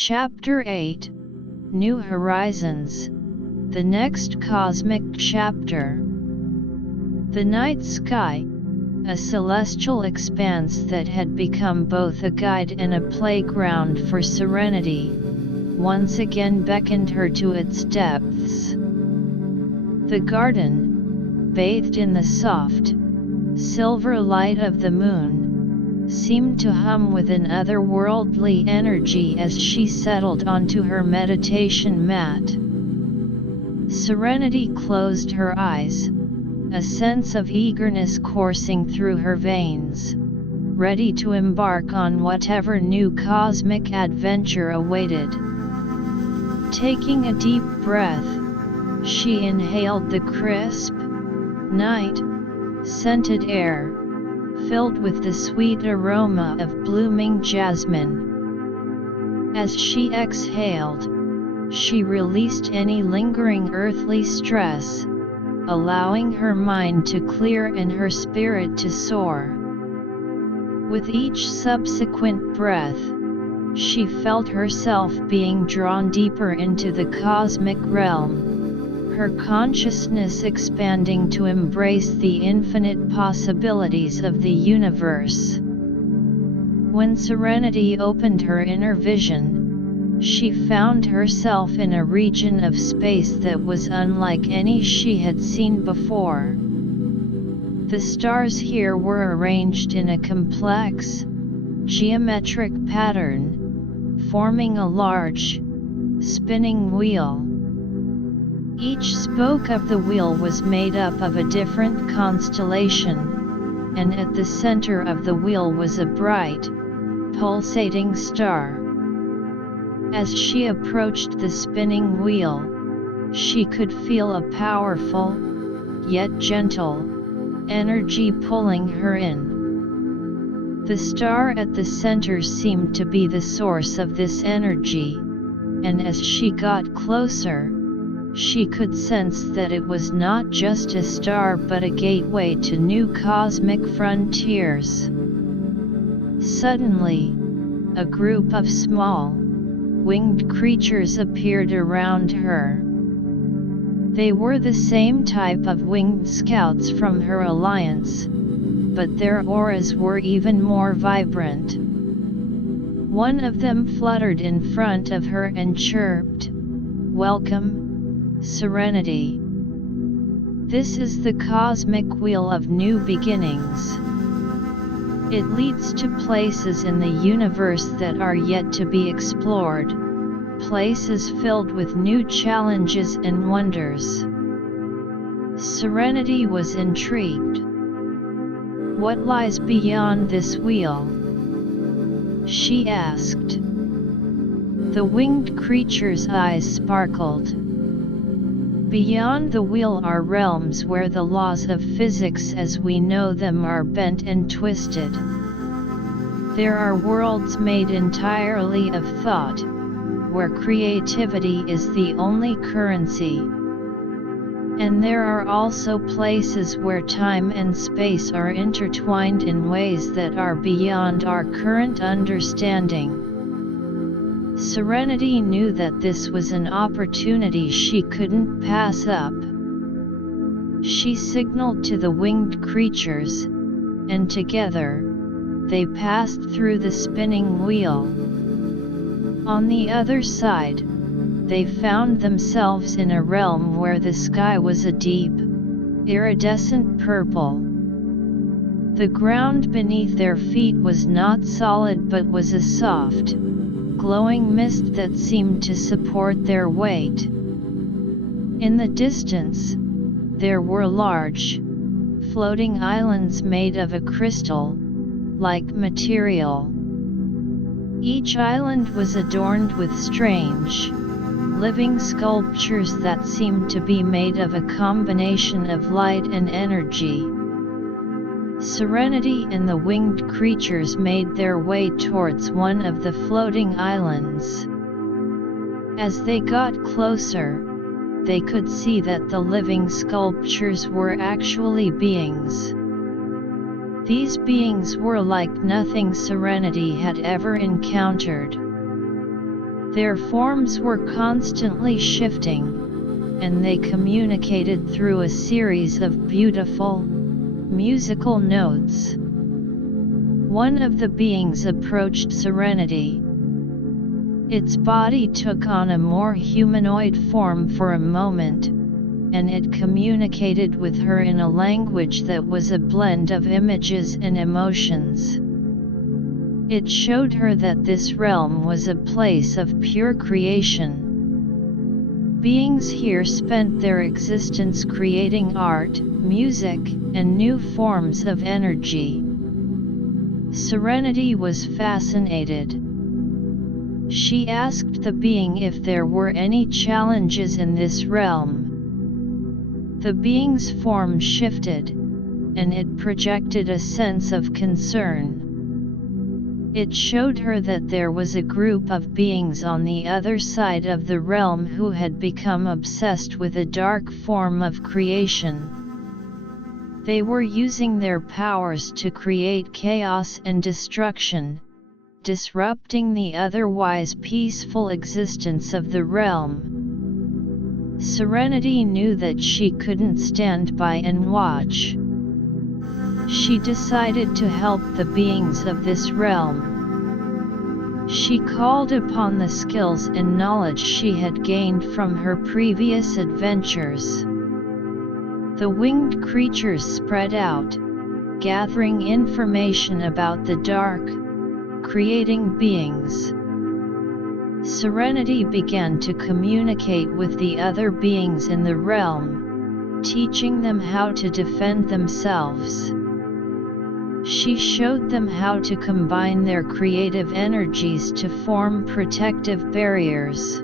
Chapter 8, New Horizons, the next cosmic chapter. The night sky, a celestial expanse that had become both a guide and a playground for serenity, once again beckoned her to its depths. The garden, bathed in the soft, silver light of the moon, seemed to hum with an otherworldly energy as she settled onto her meditation mat. Serenity closed her eyes, a sense of eagerness coursing through her veins, ready to embark on whatever new cosmic adventure awaited. Taking a deep breath, she inhaled the crisp, night-scented air, filled with the sweet aroma of blooming jasmine. As she exhaled, she released any lingering earthly stress, allowing her mind to clear and her spirit to soar. With each subsequent breath, she felt herself being drawn deeper into the cosmic realm, her consciousness expanding to embrace the infinite possibilities of the universe. When Serenity opened her inner vision, she found herself in a region of space that was unlike any she had seen before. The stars here were arranged in a complex, geometric pattern, forming a large, spinning wheel. Each spoke of the wheel was made up of a different constellation, and at the center of the wheel was a bright, pulsating star. As she approached the spinning wheel, she could feel a powerful, yet gentle, energy pulling her in. The star at the center seemed to be the source of this energy, and as she got closer, she could sense that it was not just a star but a gateway to new cosmic frontiers. Suddenly, a group of small, winged creatures appeared around her. They were the same type of winged scouts from her alliance, but their auras were even more vibrant. One of them fluttered in front of her and chirped, "Welcome, Serenity. This is the cosmic wheel of new beginnings. It leads to places in the universe that are yet to be explored, places filled with new challenges and wonders." Serenity was intrigued. "What lies beyond this wheel?" she asked. The winged creature's eyes sparkled. "Beyond the wheel are realms where the laws of physics as we know them are bent and twisted. There are worlds made entirely of thought, where creativity is the only currency. And there are also places where time and space are intertwined in ways that are beyond our current understanding." Serenity knew that this was an opportunity she couldn't pass up. She signaled to the winged creatures, and together, they passed through the spinning wheel. On the other side, they found themselves in a realm where the sky was a deep, iridescent purple. The ground beneath their feet was not solid but was a soft, glowing mist that seemed to support their weight. In the distance, there were large, floating islands made of a crystal-like material. Each island was adorned with strange, living sculptures that seemed to be made of a combination of light and energy. Serenity and the winged creatures made their way towards one of the floating islands. As they got closer, they could see that the living sculptures were actually beings. These beings were like nothing Serenity had ever encountered. Their forms were constantly shifting, and they communicated through a series of beautiful, musical notes. One of the beings approached Serenity. Its body took on a more humanoid form for a moment, and it communicated with her in a language that was a blend of images and emotions. It showed her that this realm was a place of pure creation. Beings here spent their existence creating art, music, and new forms of energy. Serenity was fascinated. She asked the being if there were any challenges in this realm. The being's form shifted, and it projected a sense of concern. It showed her that there was a group of beings on the other side of the realm who had become obsessed with a dark form of creation. They were using their powers to create chaos and destruction, disrupting the otherwise peaceful existence of the realm. Serenity knew that she couldn't stand by and watch. She decided to help the beings of this realm. She called upon the skills and knowledge she had gained from her previous adventures. The winged creatures spread out, gathering information about the dark, creating beings. Serenity began to communicate with the other beings in the realm, teaching them how to defend themselves. She showed them how to combine their creative energies to form protective barriers.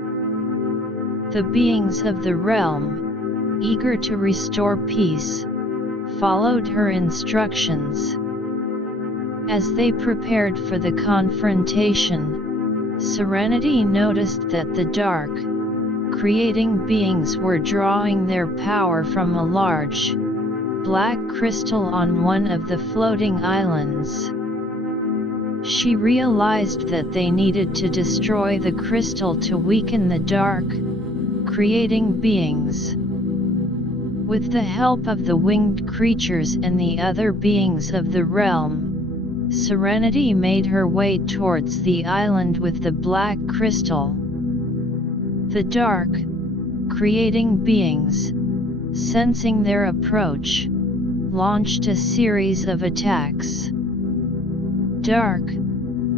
The beings of the realm, eager to restore peace, followed her instructions. As they prepared for the confrontation, Serenity noticed that the dark, creating beings were drawing their power from a large, black crystal on one of the floating islands. She realized that they needed to destroy the crystal to weaken the dark, creating beings. With the help of the winged creatures and the other beings of the realm, Serenity made her way towards the island with the black crystal. The dark, creating beings, sensing their approach, launched a series of attacks. Dark,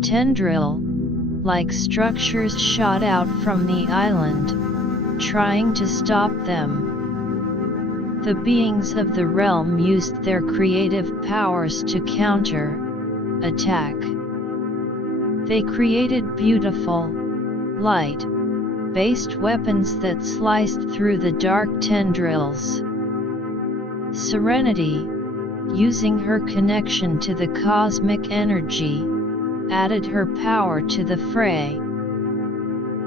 tendril-like structures shot out from the island, trying to stop them. The beings of the realm used their creative powers to counter-attack. They created beautiful, light-based weapons that sliced through the dark tendrils. Serenity, using her connection to the cosmic energy, added her power to the fray.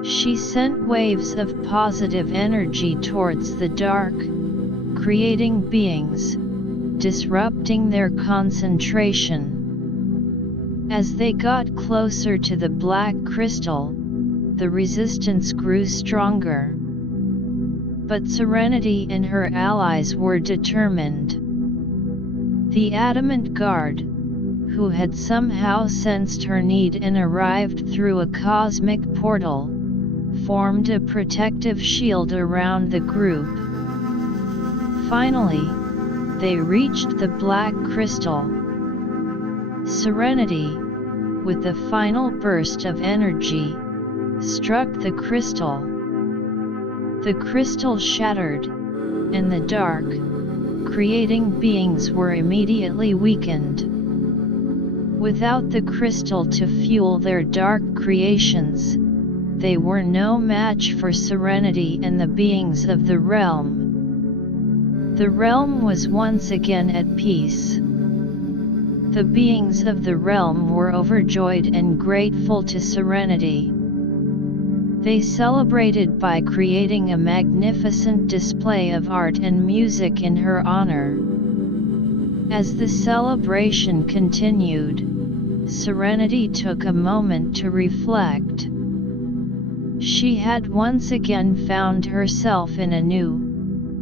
She sent waves of positive energy towards the dark, creating beings, disrupting their concentration. As they got closer to the black crystal, the resistance grew stronger. But Serenity and her allies were determined. The Adamant Guard, who had somehow sensed her need and arrived through a cosmic portal, formed a protective shield around the group. Finally, they reached the black crystal. Serenity, with the final burst of energy, struck the crystal. The crystal shattered, and the dark, creating beings were immediately weakened. Without the crystal to fuel their dark creations, they were no match for Serenity and the beings of the realm. The realm was once again at peace. The beings of the realm were overjoyed and grateful to Serenity. They celebrated by creating a magnificent display of art and music in her honor. As the celebration continued, Serenity took a moment to reflect. She had once again found herself in a new,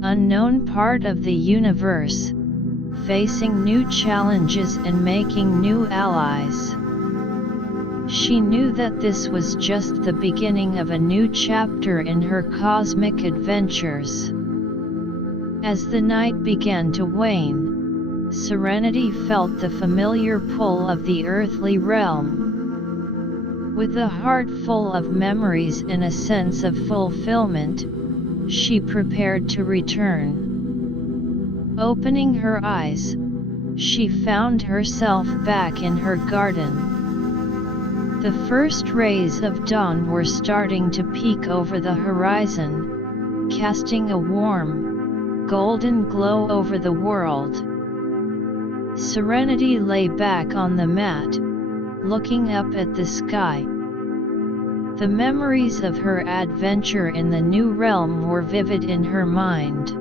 unknown part of the universe, facing new challenges and making new allies. She knew that this was just the beginning of a new chapter in her cosmic adventures. As the night began to wane, Serenity felt the familiar pull of the earthly realm. With a heart full of memories and a sense of fulfillment, she prepared to return. Opening her eyes, she found herself back in her garden. The first rays of dawn were starting to peek over the horizon, casting a warm, golden glow over the world. Serenity lay back on the mat, looking up at the sky. The memories of her adventure in the new realm were vivid in her mind.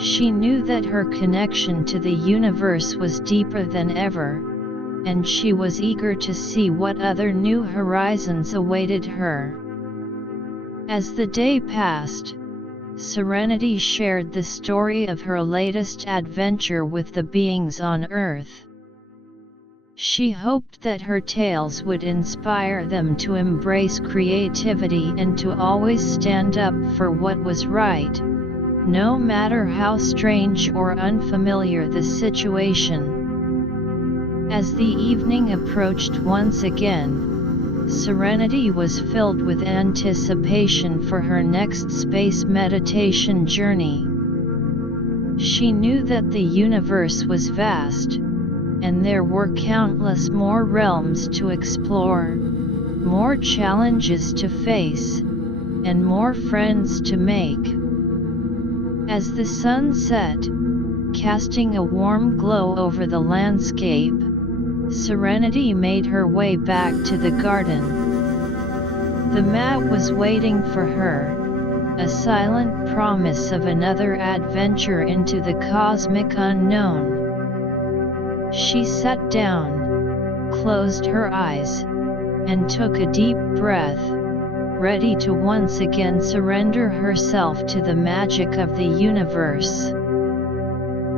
She knew that her connection to the universe was deeper than ever, and she was eager to see what other new horizons awaited her. As the day passed, Serenity shared the story of her latest adventure with the beings on Earth. She hoped that her tales would inspire them to embrace creativity and to always stand up for what was right, no matter how strange or unfamiliar the situation. As the evening approached once again, Serenity was filled with anticipation for her next space meditation journey. She knew that the universe was vast, and there were countless more realms to explore, more challenges to face, and more friends to make. As the sun set, casting a warm glow over the landscape, Serenity made her way back to the garden. The mat was waiting for her, a silent promise of another adventure into the cosmic unknown. She sat down, closed her eyes, and took a deep breath, ready to once again surrender herself to the magic of the universe.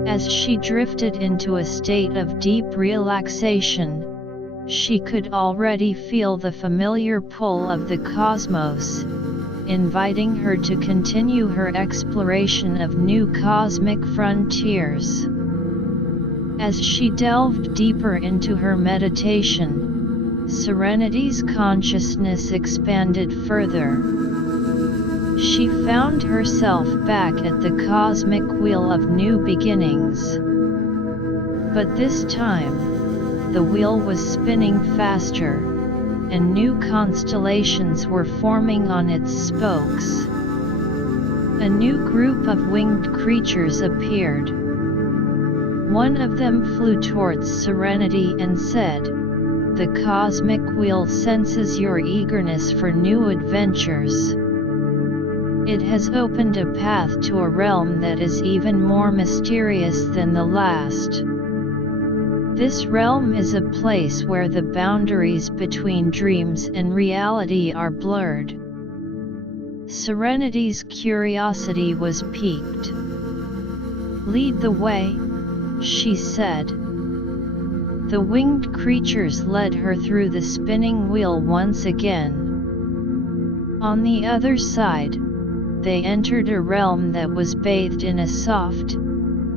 As she drifted into a state of deep relaxation, she could already feel the familiar pull of the cosmos, inviting her to continue her exploration of new cosmic frontiers. As she delved deeper into her meditation, Serenity's consciousness expanded further. She found herself back at the cosmic wheel of new beginnings. But this time, the wheel was spinning faster, and new constellations were forming on its spokes. A new group of winged creatures appeared. One of them flew towards Serenity and said, "The cosmic wheel senses your eagerness for new adventures. It has opened a path to a realm that is even more mysterious than the last. This realm is a place where the boundaries between dreams and reality are blurred." Serenity's curiosity was piqued. "Lead the way," she said. The winged creatures led her through the spinning wheel once again. On the other side, they entered a realm that was bathed in a soft,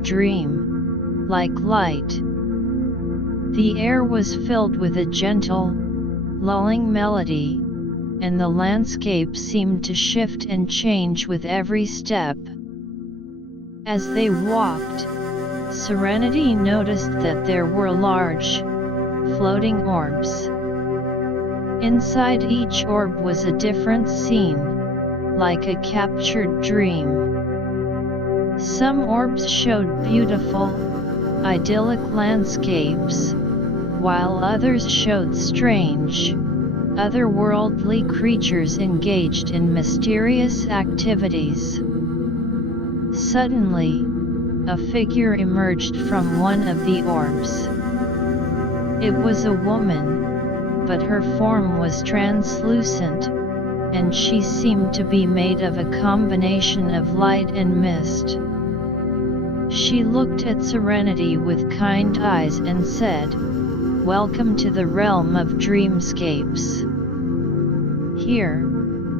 dream-like light. The air was filled with a gentle, lulling melody, and the landscape seemed to shift and change with every step. As they walked, Serenity noticed that there were large, floating orbs. Inside each orb was a different scene, like a captured dream. Some orbs showed beautiful, idyllic landscapes, while others showed strange, otherworldly creatures engaged in mysterious activities. Suddenly, a figure emerged from one of the orbs. It was a woman, but her form was translucent, and she seemed to be made of a combination of light and mist. She looked at Serenity with kind eyes and said, "Welcome to the realm of dreamscapes. Here,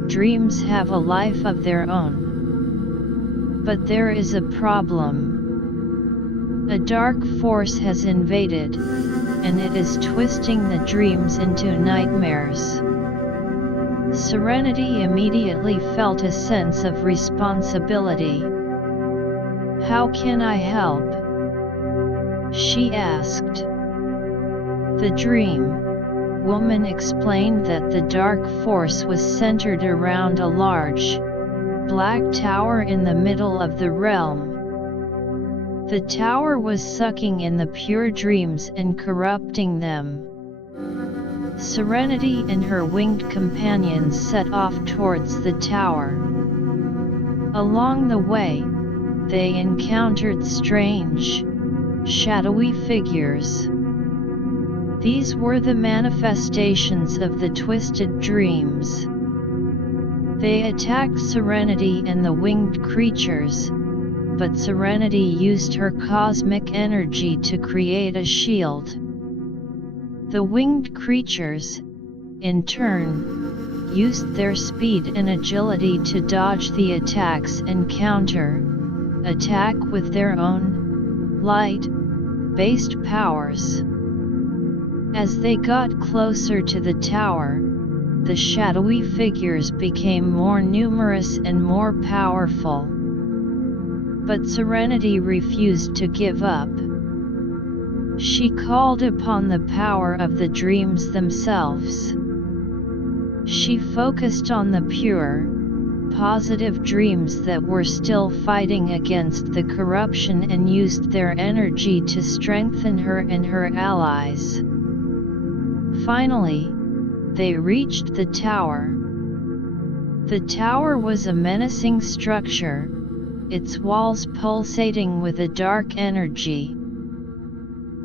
dreams have a life of their own. But there is a problem. A dark force has invaded, and it is twisting the dreams into nightmares." Serenity immediately felt a sense of responsibility. "How can I help?" she asked. The dream woman explained that the dark force was centered around a large, black tower in the middle of the realm. The tower was sucking in the pure dreams and corrupting them. Serenity and her winged companions set off towards the tower. Along the way, they encountered strange, shadowy figures. These were the manifestations of the twisted dreams. They attacked Serenity and the winged creatures, but Serenity used her cosmic energy to create a shield. The winged creatures, in turn, used their speed and agility to dodge the attacks and counter-attack with their own, light-based powers. As they got closer to the tower, the shadowy figures became more numerous and more powerful. But Serenity refused to give up. She called upon the power of the dreams themselves. She focused on the pure, positive dreams that were still fighting against the corruption and used their energy to strengthen her and her allies. Finally, they reached the tower. The tower was a menacing structure, its walls pulsating with a dark energy.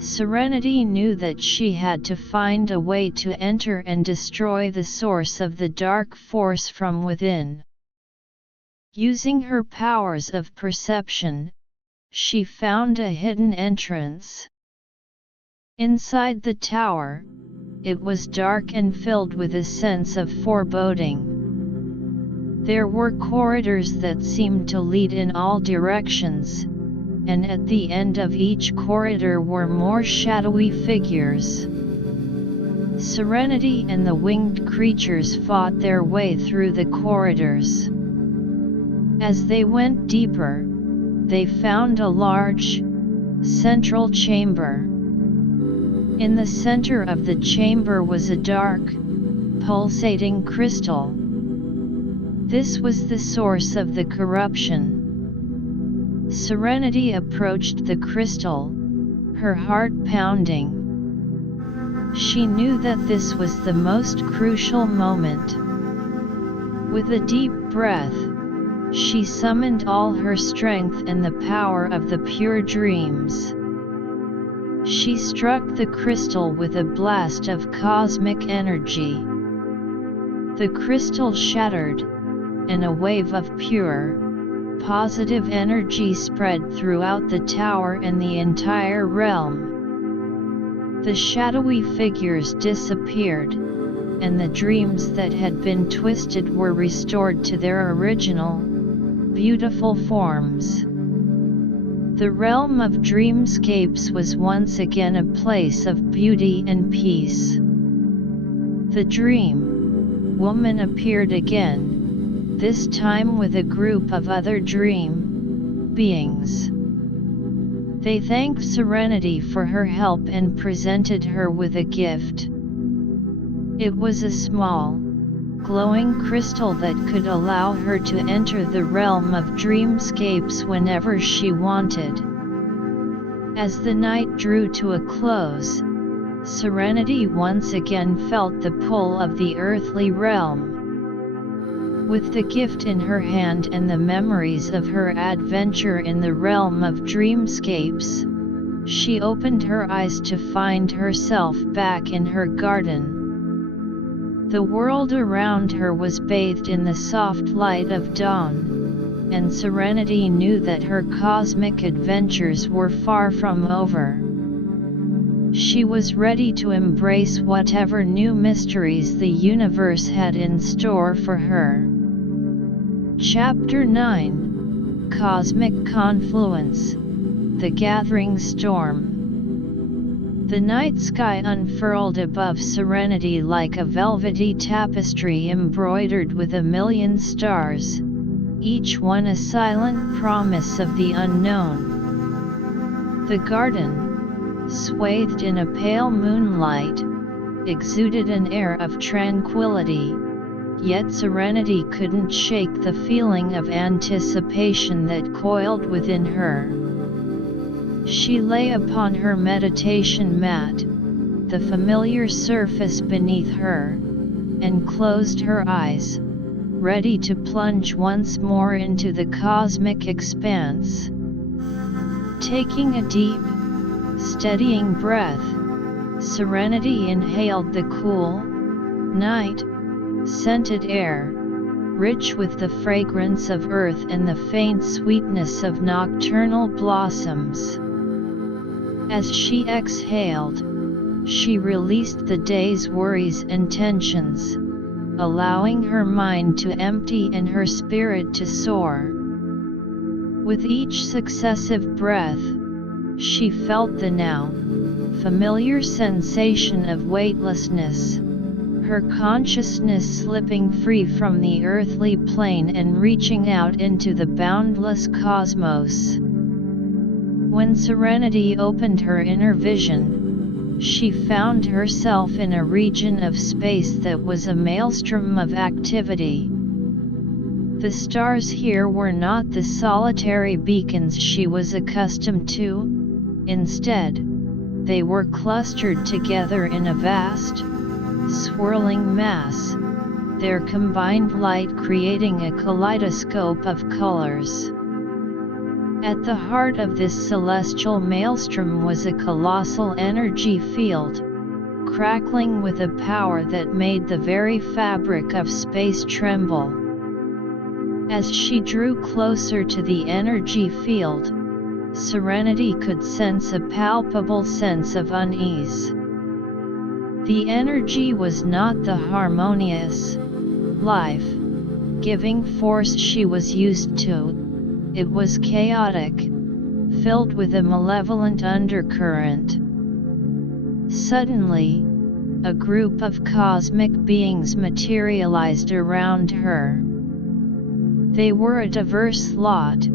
Serenity knew that she had to find a way to enter and destroy the source of the dark force from within. Using her powers of perception, she found a hidden entrance. Inside the tower, it was dark and filled with a sense of foreboding. There were corridors that seemed to lead in all directions, and at the end of each corridor were more shadowy figures. Serenity and the winged creatures fought their way through the corridors. As they went deeper, they found a large, central chamber. In the center of the chamber was a dark, pulsating crystal. This was the source of the corruption. Serenity approached the crystal, her heart pounding. She knew that this was the most crucial moment. With a deep breath, she summoned all her strength and the power of the pure dreams. She struck the crystal with a blast of cosmic energy. The crystal shattered, and a wave of pure, positive energy spread throughout the tower and the entire realm. The shadowy figures disappeared, and the dreams that had been twisted were restored to their original, beautiful forms. The realm of dreamscapes was once again a place of beauty and peace. The dream woman appeared again, this time with a group of other dream beings. They thanked Serenity for her help and presented her with a gift. It was a small, glowing crystal that could allow her to enter the realm of dreamscapes whenever she wanted. As the night drew to a close, Serenity once again felt the pull of the earthly realm. With the gift in her hand and the memories of her adventure in the realm of dreamscapes, she opened her eyes to find herself back in her garden. The world around her was bathed in the soft light of dawn, and Serenity knew that her cosmic adventures were far from over. She was ready to embrace whatever new mysteries the universe had in store for her. Chapter 9: Cosmic Confluence, The Gathering Storm. The night sky unfurled above Serenity like a velvety tapestry embroidered with a million stars, each one a silent promise of the unknown. The garden, swathed in a pale moonlight, exuded an air of tranquility, yet Serenity couldn't shake the feeling of anticipation that coiled within her. She lay upon her meditation mat, the familiar surface beneath her, and closed her eyes, ready to plunge once more into the cosmic expanse. Taking a deep, steadying breath, Serenity inhaled the cool, night-scented air, rich with the fragrance of earth and the faint sweetness of nocturnal blossoms. As she exhaled, she released the day's worries and tensions, allowing her mind to empty and her spirit to soar. With each successive breath, she felt the now familiar sensation of weightlessness, her consciousness slipping free from the earthly plane and reaching out into the boundless cosmos. When Serenity opened her inner vision, she found herself in a region of space that was a maelstrom of activity. The stars here were not the solitary beacons she was accustomed to. Instead, they were clustered together in a vast, swirling mass, their combined light creating a kaleidoscope of colors. At the heart of this celestial maelstrom was a colossal energy field, crackling with a power that made the very fabric of space tremble. As she drew closer to the energy field, Serenity could sense a palpable sense of unease. The energy was not the harmonious, life-giving force she was used to. It was chaotic, filled with a malevolent undercurrent. Suddenly, a group of cosmic beings materialized around her. They were a diverse lot,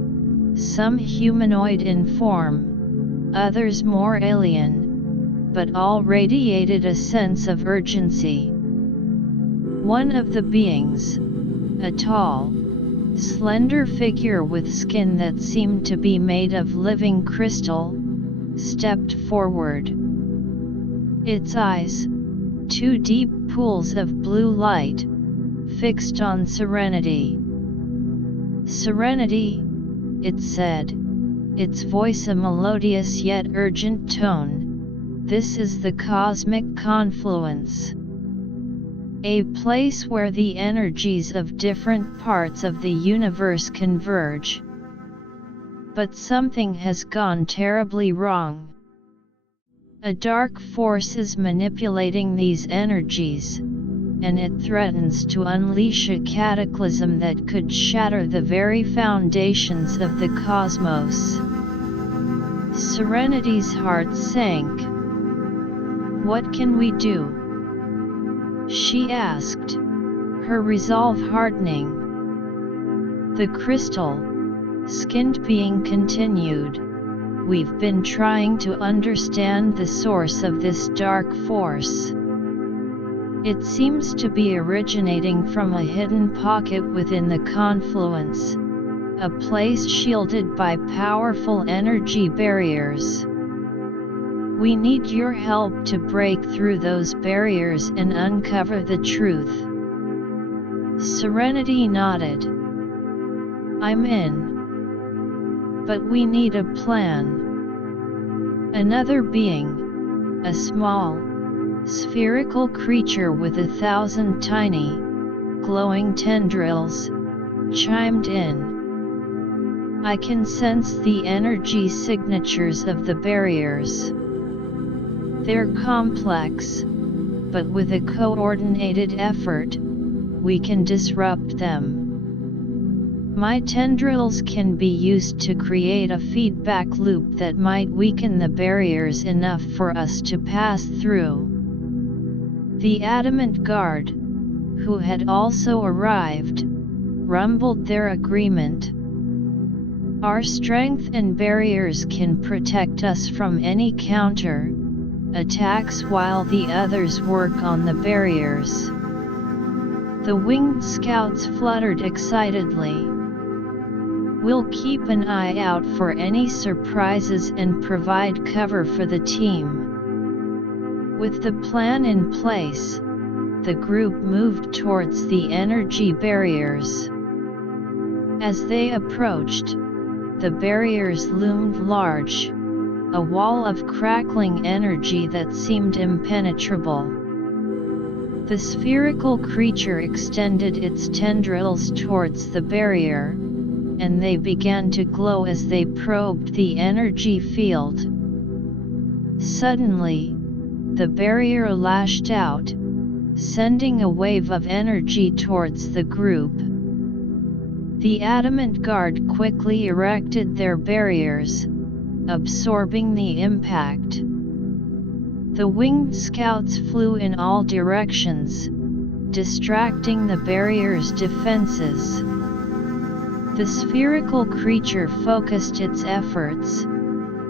some humanoid in form, others more alien, but all radiated a sense of urgency. One of the beings, a tall, slender figure with skin that seemed to be made of living crystal, stepped forward. Its eyes, two deep pools of blue light, fixed on Serenity. "Serenity," it said, its voice a melodious yet urgent tone, "this is the cosmic confluence. A place where the energies of different parts of the universe converge. But something has gone terribly wrong. A dark force is manipulating these energies, and it threatens to unleash a cataclysm that could shatter the very foundations of the cosmos." Serenity's heart sank. "What can we do?" she asked, her resolve hardening. The crystal-skinned being continued, "We've been trying to understand the source of this dark force. It seems to be originating from a hidden pocket within the confluence, a place shielded by powerful energy barriers. We need your help to break through those barriers and uncover the truth." Serenity nodded. "I'm in. But we need a plan." Another being, a small, spherical creature with 1,000 tiny, glowing tendrils, chimed in. I can sense the energy signatures of the barriers. They're complex, but with a coordinated effort, we can disrupt them. My tendrils can be used to create a feedback loop that might weaken the barriers enough for us to pass through. The adamant guard, who had also arrived, rumbled their agreement. Our strength and barriers can protect us from any counter attacks while the others work on the barriers. The winged scouts fluttered excitedly. We'll keep an eye out for any surprises and provide cover for the team. With the plan in place, the group moved towards the energy barriers. As they approached, the barriers loomed large, a wall of crackling energy that seemed impenetrable. The spherical creature extended its tendrils towards the barrier, and they began to glow as they probed the energy field. Suddenly, the barrier lashed out, sending a wave of energy towards the group. The adamant guard quickly erected their barriers, absorbing the impact. The winged scouts flew in all directions, distracting the barrier's defenses. The spherical creature focused its efforts,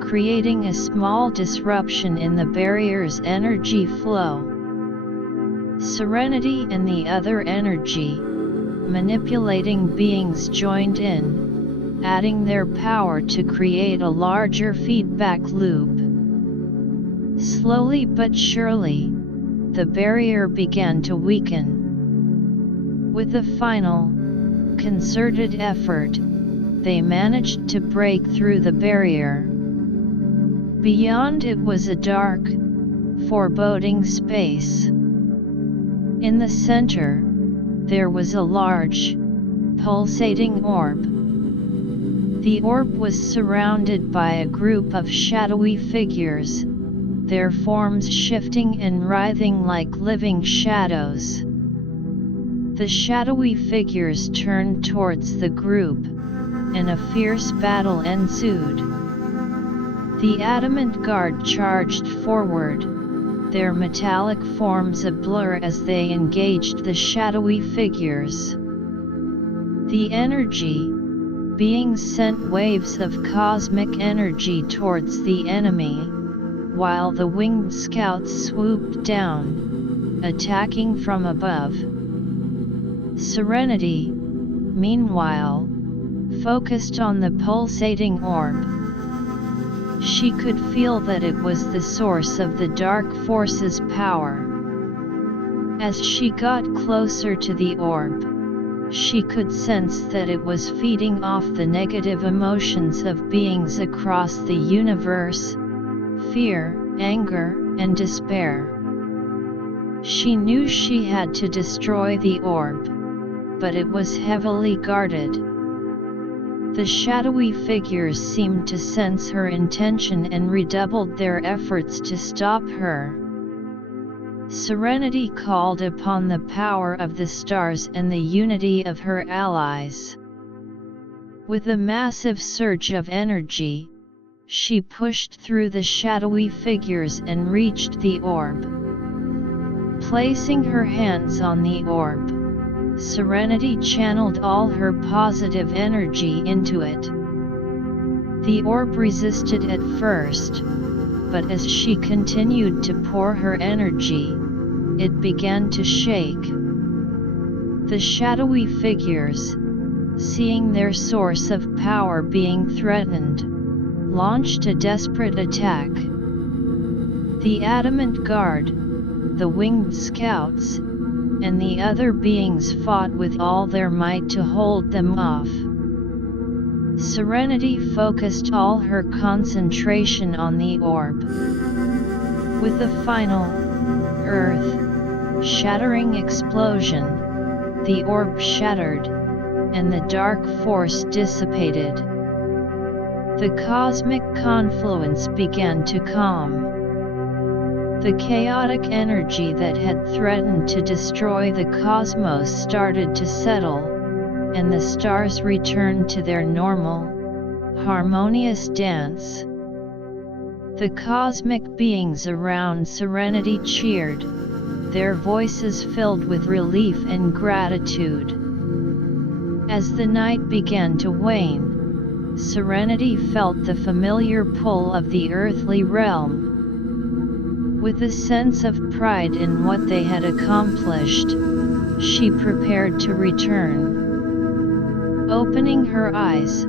creating a small disruption in the barrier's energy flow. Serenity and the other energy, manipulating beings joined in, adding their power to create a larger feedback loop. Slowly but surely, the barrier began to weaken. With a final, concerted effort, they managed to break through the barrier. Beyond it was a dark, foreboding space. In the center, there was a large, pulsating orb. The orb was surrounded by a group of shadowy figures, their forms shifting and writhing like living shadows. The shadowy figures turned towards the group, and a fierce battle ensued. The adamant guard charged forward, their metallic forms a blur as they engaged the shadowy figures. The energy, beings sent waves of cosmic energy towards the enemy, while the winged scouts swooped down, attacking from above. Serenity, meanwhile, focused on the pulsating orb. She could feel that it was the source of the dark force's power. As she got closer to the orb, she could sense that it was feeding off the negative emotions of beings across the universe: fear, anger, and despair. She knew she had to destroy the orb, but it was heavily guarded. The shadowy figures seemed to sense her intention and redoubled their efforts to stop her. Serenity called upon the power of the stars and the unity of her allies. With a massive surge of energy, she pushed through the shadowy figures and reached the orb. Placing her hands on the orb, Serenity channeled all her positive energy into it. The orb resisted at first, but as she continued to pour her energy, it began to shake. The shadowy figures, seeing their source of power being threatened, launched a desperate attack. The adamant guard, the winged scouts, and the other beings fought with all their might to hold them off. Serenity focused all her concentration on the orb. With a final, Earth, shattering explosion, the orb shattered, and the dark force dissipated. The cosmic confluence began to calm. The chaotic energy that had threatened to destroy the cosmos started to settle, and the stars returned to their normal, harmonious dance. The cosmic beings around Serenity cheered, their voices filled with relief and gratitude. As the night began to wane, Serenity felt the familiar pull of the earthly realm. With a sense of pride in what they had accomplished, she prepared to return. Opening her eyes,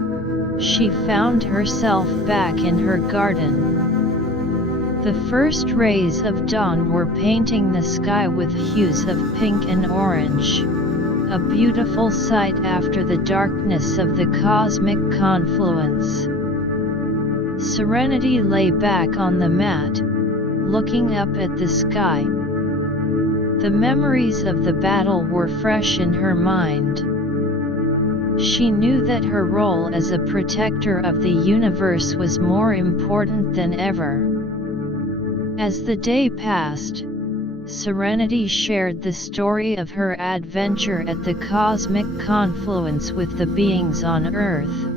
she found herself back in her garden. The first rays of dawn were painting the sky with hues of pink and orange, a beautiful sight after the darkness of the cosmic confluence. Serenity lay back on the mat, looking up at the sky. The memories of the battle were fresh in her mind. She knew that her role as a protector of the universe was more important than ever. As the day passed, Serenity shared the story of her adventure at the cosmic confluence with the beings on Earth.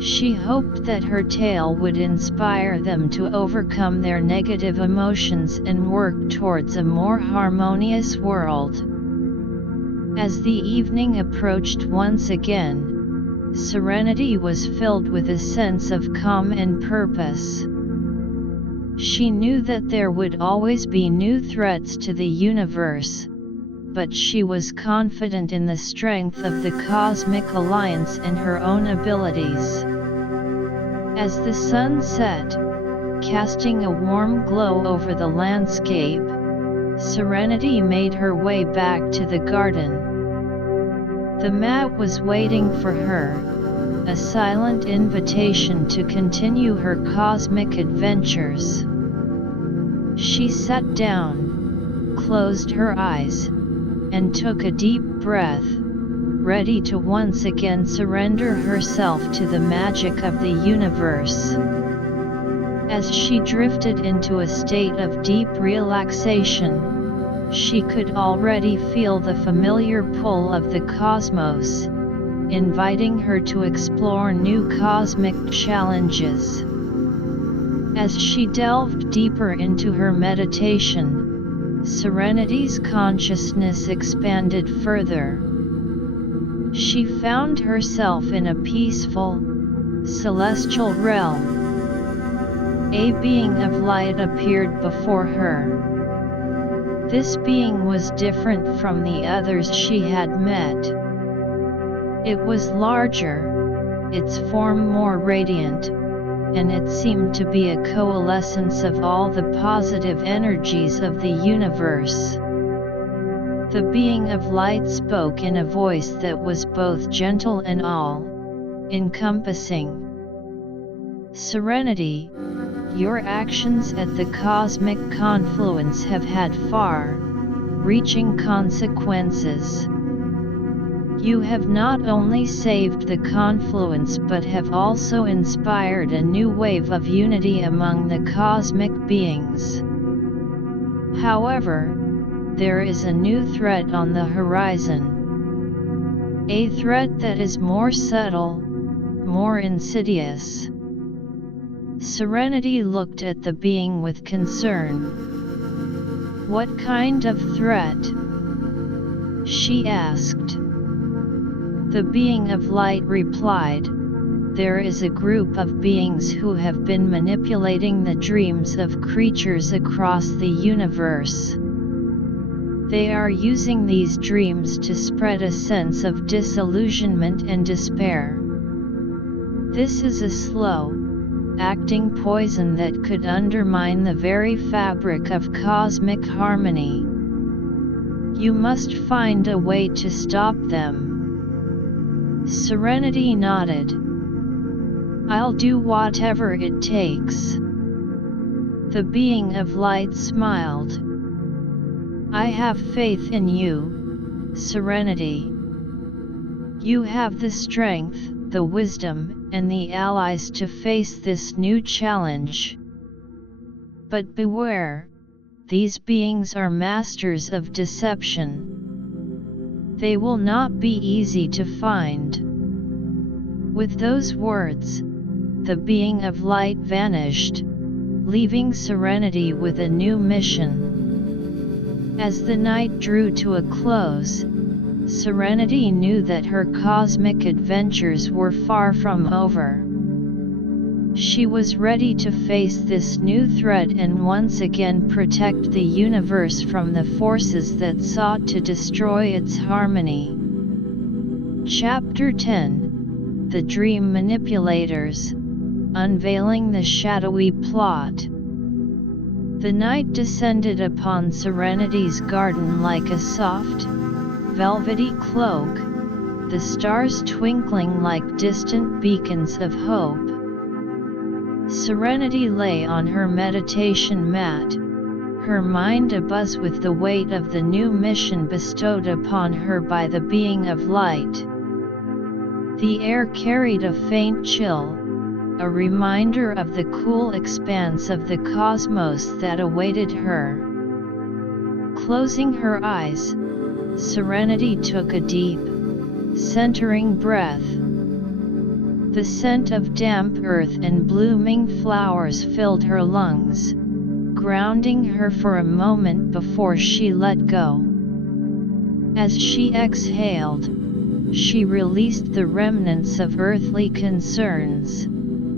She hoped that her tale would inspire them to overcome their negative emotions and work towards a more harmonious world. As the evening approached once again, Serenity was filled with a sense of calm and purpose. She knew that there would always be new threats to the universe, but she was confident in the strength of the Cosmic Alliance and her own abilities. As the sun set, casting a warm glow over the landscape, Serenity made her way back to the garden. The mat was waiting for her, a silent invitation to continue her cosmic adventures. She sat down, closed her eyes, and took a deep breath, ready to once again surrender herself to the magic of the universe. As she drifted into a state of deep relaxation, she could already feel the familiar pull of the cosmos, inviting her to explore new cosmic challenges. As she delved deeper into her meditation, Serenity's consciousness expanded further. She found herself in a peaceful, celestial realm. A being of light appeared before her. This being was different from the others she had met. It was larger, its form more radiant, and it seemed to be a coalescence of all the positive energies of the universe. The being of light spoke in a voice that was both gentle and all-encompassing. Serenity, your actions at the cosmic confluence have had far-reaching consequences. You have not only saved the confluence but have also inspired a new wave of unity among the cosmic beings. However, there is a new threat on the horizon. A threat that is more subtle, more insidious. Serenity looked at the being with concern. What kind of threat? She asked. The being of light replied, there is a group of beings who have been manipulating the dreams of creatures across the universe. They are using these dreams to spread a sense of disillusionment and despair. This is a slow-acting poison that could undermine the very fabric of cosmic harmony. You must find a way to stop them. Serenity nodded. I'll do whatever it takes. The being of light smiled. I have faith in you, Serenity. You have the strength, the wisdom, and the allies to face this new challenge. But beware, these beings are masters of deception. They will not be easy to find. With those words, the being of light vanished, leaving Serenity with a new mission. As the night drew to a close, Serenity knew that her cosmic adventures were far from over. She was ready to face this new threat and once again protect the universe from the forces that sought to destroy its harmony. Chapter 10: The Dream Manipulators, Unveiling the Shadowy Plot. The night descended upon Serenity's garden like a soft, velvety cloak, the stars twinkling like distant beacons of hope. Serenity lay on her meditation mat, her mind abuzz with the weight of the new mission bestowed upon her by the being of light. The air carried a faint chill, a reminder of the cool expanse of the cosmos that awaited her. Closing her eyes, Serenity took a deep, centering breath. The scent of damp earth and blooming flowers filled her lungs, grounding her for a moment before she let go. As she exhaled, she released the remnants of earthly concerns,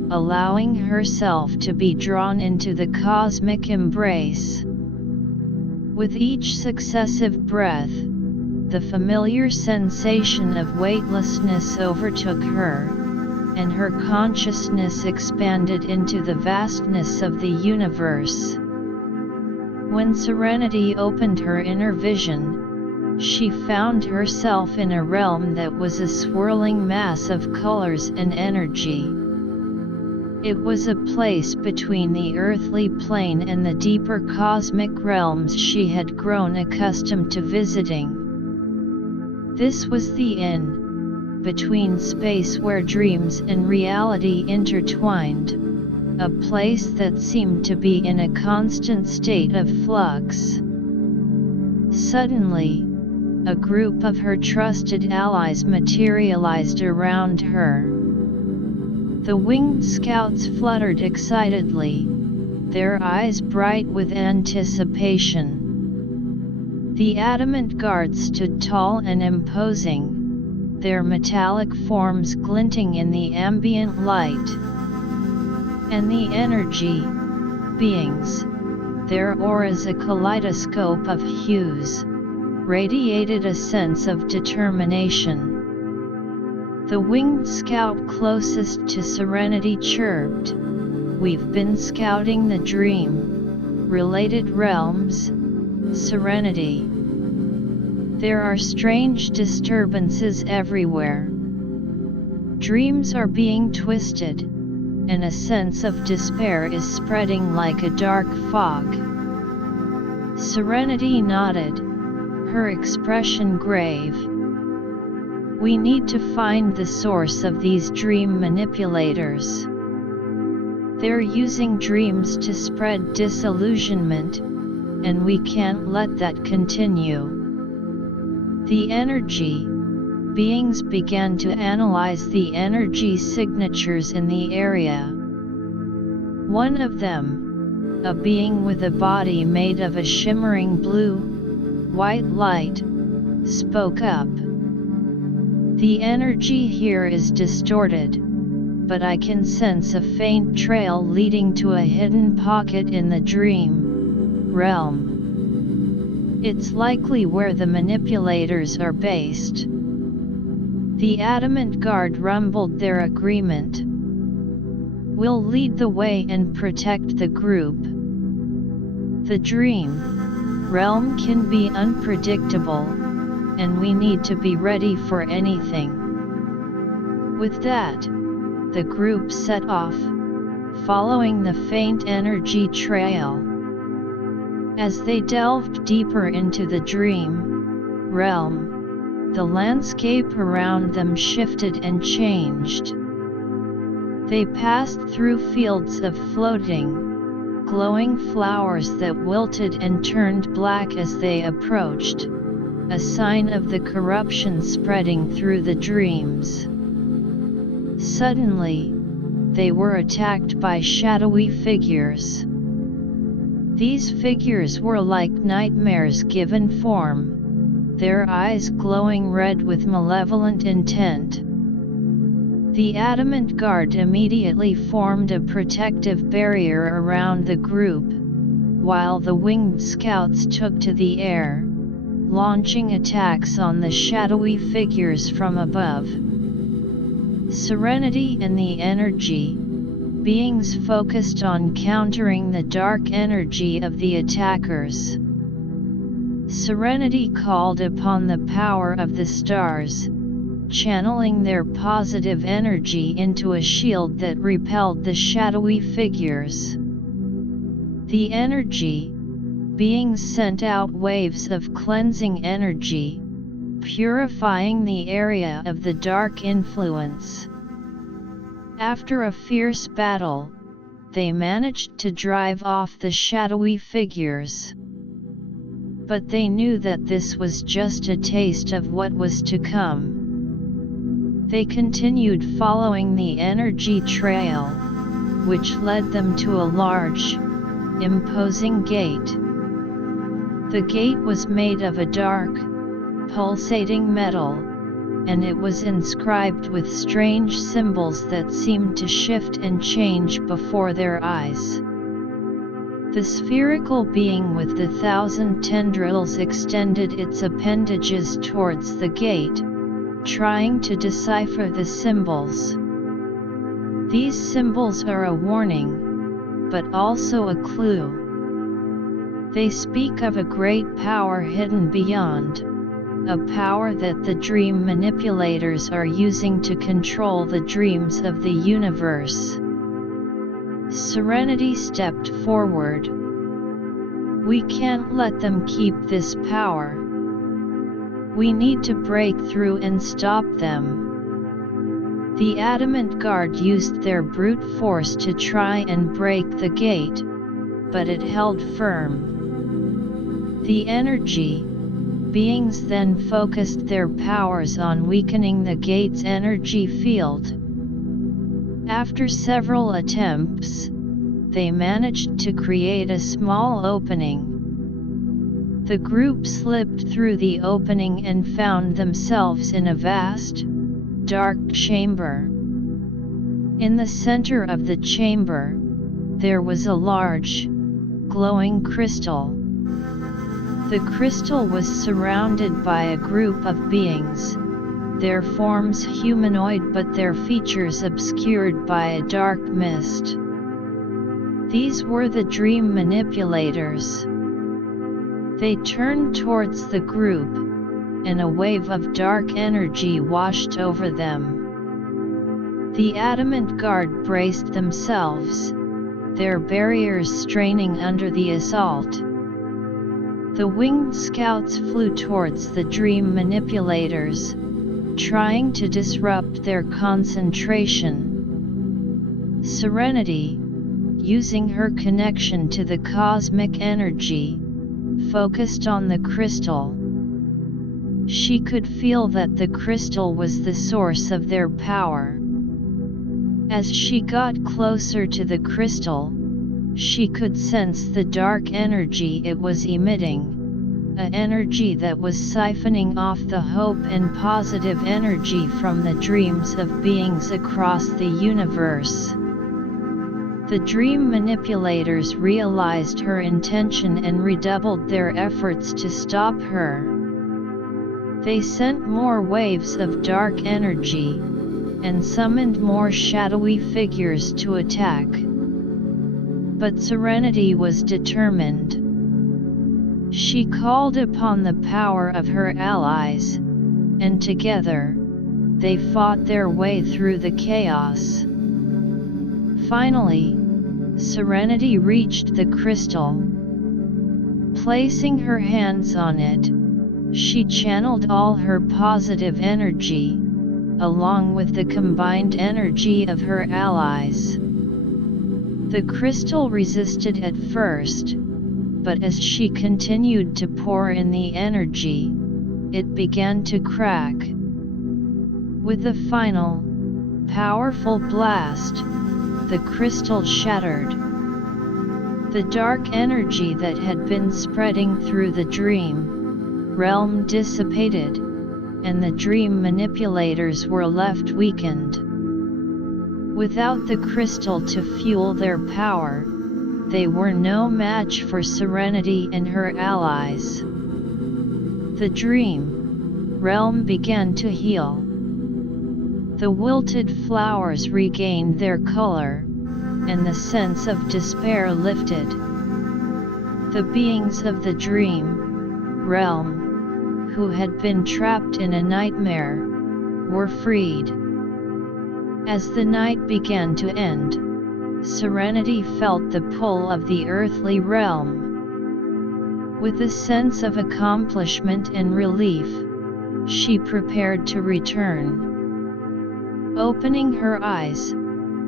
allowing herself to be drawn into the cosmic embrace. With each successive breath, the familiar sensation of weightlessness overtook her, and her consciousness expanded into the vastness of the universe. When Serenity opened her inner vision, she found herself in a realm that was a swirling mass of colors and energy. It was a place between the earthly plane and the deeper cosmic realms she had grown accustomed to visiting. This was the in-between space where dreams and reality intertwined, a place that seemed to be in a constant state of flux. Suddenly, a group of her trusted allies materialized around her. The winged scouts fluttered excitedly, their eyes bright with anticipation. The adamant guards stood tall and imposing, their metallic forms glinting in the ambient light. And the energy beings, their auras a kaleidoscope of hues, radiated a sense of determination. The winged scout closest to Serenity chirped, "We've been scouting the dream-related realms, Serenity. There are strange disturbances everywhere. Dreams are being twisted, and a sense of despair is spreading like a dark fog." Serenity nodded, her expression grave. "We need to find the source of these dream manipulators. They're using dreams to spread disillusionment, and we can't let that continue." The energy beings began to analyze the energy signatures in the area. One of them, a being with a body made of a shimmering blue-white light, spoke up. "The energy here is distorted, but I can sense a faint trail leading to a hidden pocket in the dream realm. It's likely where the manipulators are based." The adamant guard rumbled their agreement. "We'll lead the way and protect the group. The dream realm can be unpredictable, and we need to be ready for anything." With that, the group set off, following the faint energy trail. As they delved deeper into the dream realm, the landscape around them shifted and changed. They passed through fields of floating, glowing flowers that wilted and turned black as they approached, a sign of the corruption spreading through the dreams. Suddenly, they were attacked by shadowy figures. These figures were like nightmares given form, their eyes glowing red with malevolent intent. The adamant guard immediately formed a protective barrier around the group, while the winged scouts took to the air, launching attacks on the shadowy figures from above. Serenity and the energy beings focused on countering the dark energy of the attackers. Serenity called upon the power of the stars, channeling their positive energy into a shield that repelled the shadowy figures. The energy beings sent out waves of cleansing energy, purifying the area of the dark influence. After a fierce battle, they managed to drive off the shadowy figures. But they knew that this was just a taste of what was to come. They continued following the energy trail, which led them to a large, imposing gate. The gate was made of a dark, pulsating metal, and it was inscribed with strange symbols that seemed to shift and change before their eyes. The spherical being with the 1,000 tendrils extended its appendages towards the gate, trying to decipher the symbols. These symbols are a warning, but also a clue. They speak of a great power hidden beyond, a power that the dream manipulators are using to control the dreams of the universe. Serenity stepped forward. We can't let them keep this power. We need to break through and stop them. The adamant guard used their brute force to try and break the gate, but it held firm. The energy beings then focused their powers on weakening the gate's energy field. After several attempts, they managed to create a small opening. The group slipped through the opening and found themselves in a vast, dark chamber. In the center of the chamber, there was a large, glowing crystal. The crystal was surrounded by a group of beings, their forms humanoid but their features obscured by a dark mist. These were the dream manipulators. They turned towards the group, and a wave of dark energy washed over them. The adamant guard braced themselves, their barriers straining under the assault. The winged scouts flew towards the dream manipulators, trying to disrupt their concentration. Serenity, using her connection to the cosmic energy, focused on the crystal. She could feel that the crystal was the source of their power. As she got closer to the crystal, she could sense the dark energy it was emitting, an energy that was siphoning off the hope and positive energy from the dreams of beings across the universe. The dream manipulators realized her intention and redoubled their efforts to stop her. They sent more waves of dark energy, and summoned more shadowy figures to attack. But Serenity was determined. She called upon the power of her allies, and together, they fought their way through the chaos. Finally, Serenity reached the crystal. Placing her hands on it, she channeled all her positive energy, along with the combined energy of her allies. The crystal resisted at first, but as she continued to pour in the energy, it began to crack. With a final, powerful blast, the crystal shattered. The dark energy that had been spreading through the dream realm dissipated, and the dream manipulators were left weakened. Without the crystal to fuel their power, they were no match for Serenity and her allies. The dream realm began to heal. The wilted flowers regained their color, and the sense of despair lifted. The beings of the dream realm, who had been trapped in a nightmare, were freed. As the night began to end, Serenity felt the pull of the earthly realm. With a sense of accomplishment and relief, she prepared to return. Opening her eyes,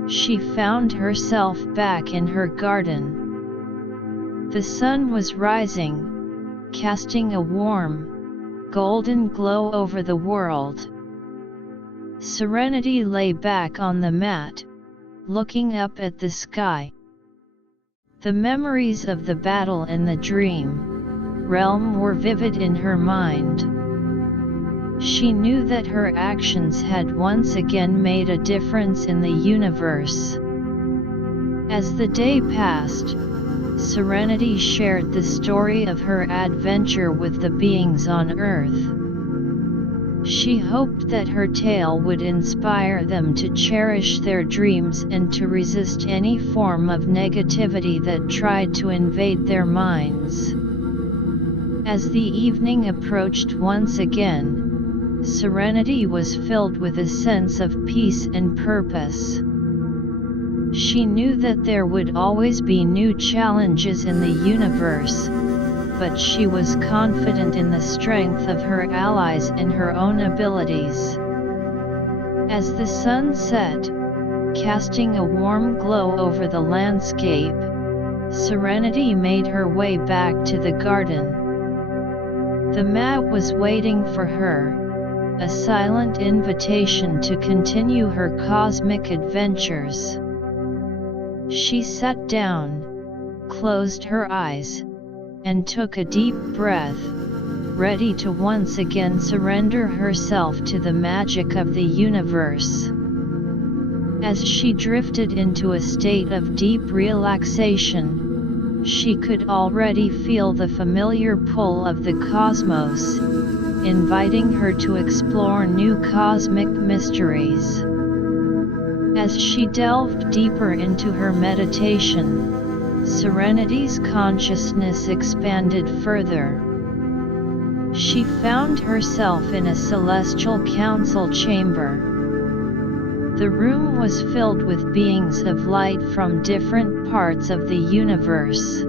she found herself back in her garden. The sun was rising, casting a warm, golden glow over the world. Serenity lay back on the mat, looking up at the sky. The memories of the battle and the dream realm were vivid in her mind. She knew that her actions had once again made a difference in the universe. As the day passed, Serenity shared the story of her adventure with the beings on Earth. She hoped that her tale would inspire them to cherish their dreams and to resist any form of negativity that tried to invade their minds. As the evening approached once again, Serenity was filled with a sense of peace and purpose. She knew that there would always be new challenges in the universe, but she was confident in the strength of her allies and her own abilities. As the sun set, casting a warm glow over the landscape, Serenity made her way back to the garden. The mat was waiting for her, a silent invitation to continue her cosmic adventures. She sat down, closed her eyes, and took a deep breath, ready to once again surrender herself to the magic of the universe. As she drifted into a state of deep relaxation, she could already feel the familiar pull of the cosmos, inviting her to explore new cosmic mysteries. As she delved deeper into her meditation, Serenity's consciousness expanded further. She found herself in a celestial council chamber. The room was filled with beings of light from different parts of the universe.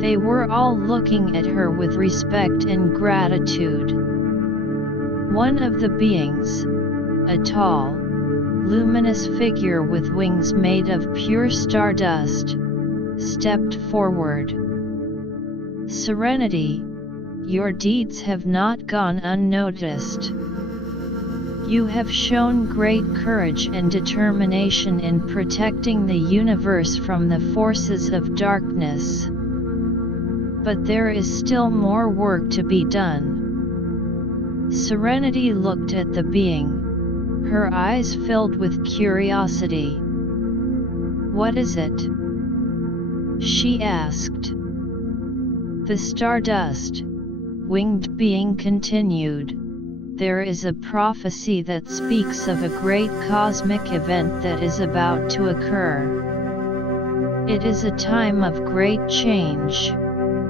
They were all looking at her with respect and gratitude. One of the beings, a tall, luminous figure with wings made of pure stardust, stepped forward. "Serenity, your deeds have not gone unnoticed. You have shown great courage and determination in protecting the universe from the forces of darkness. But there is still more work to be done." Serenity looked at the being, her eyes filled with curiosity. "What is it?" she asked. The stardust, winged being continued, "There is a prophecy that speaks of a great cosmic event that is about to occur. It is a time of great change,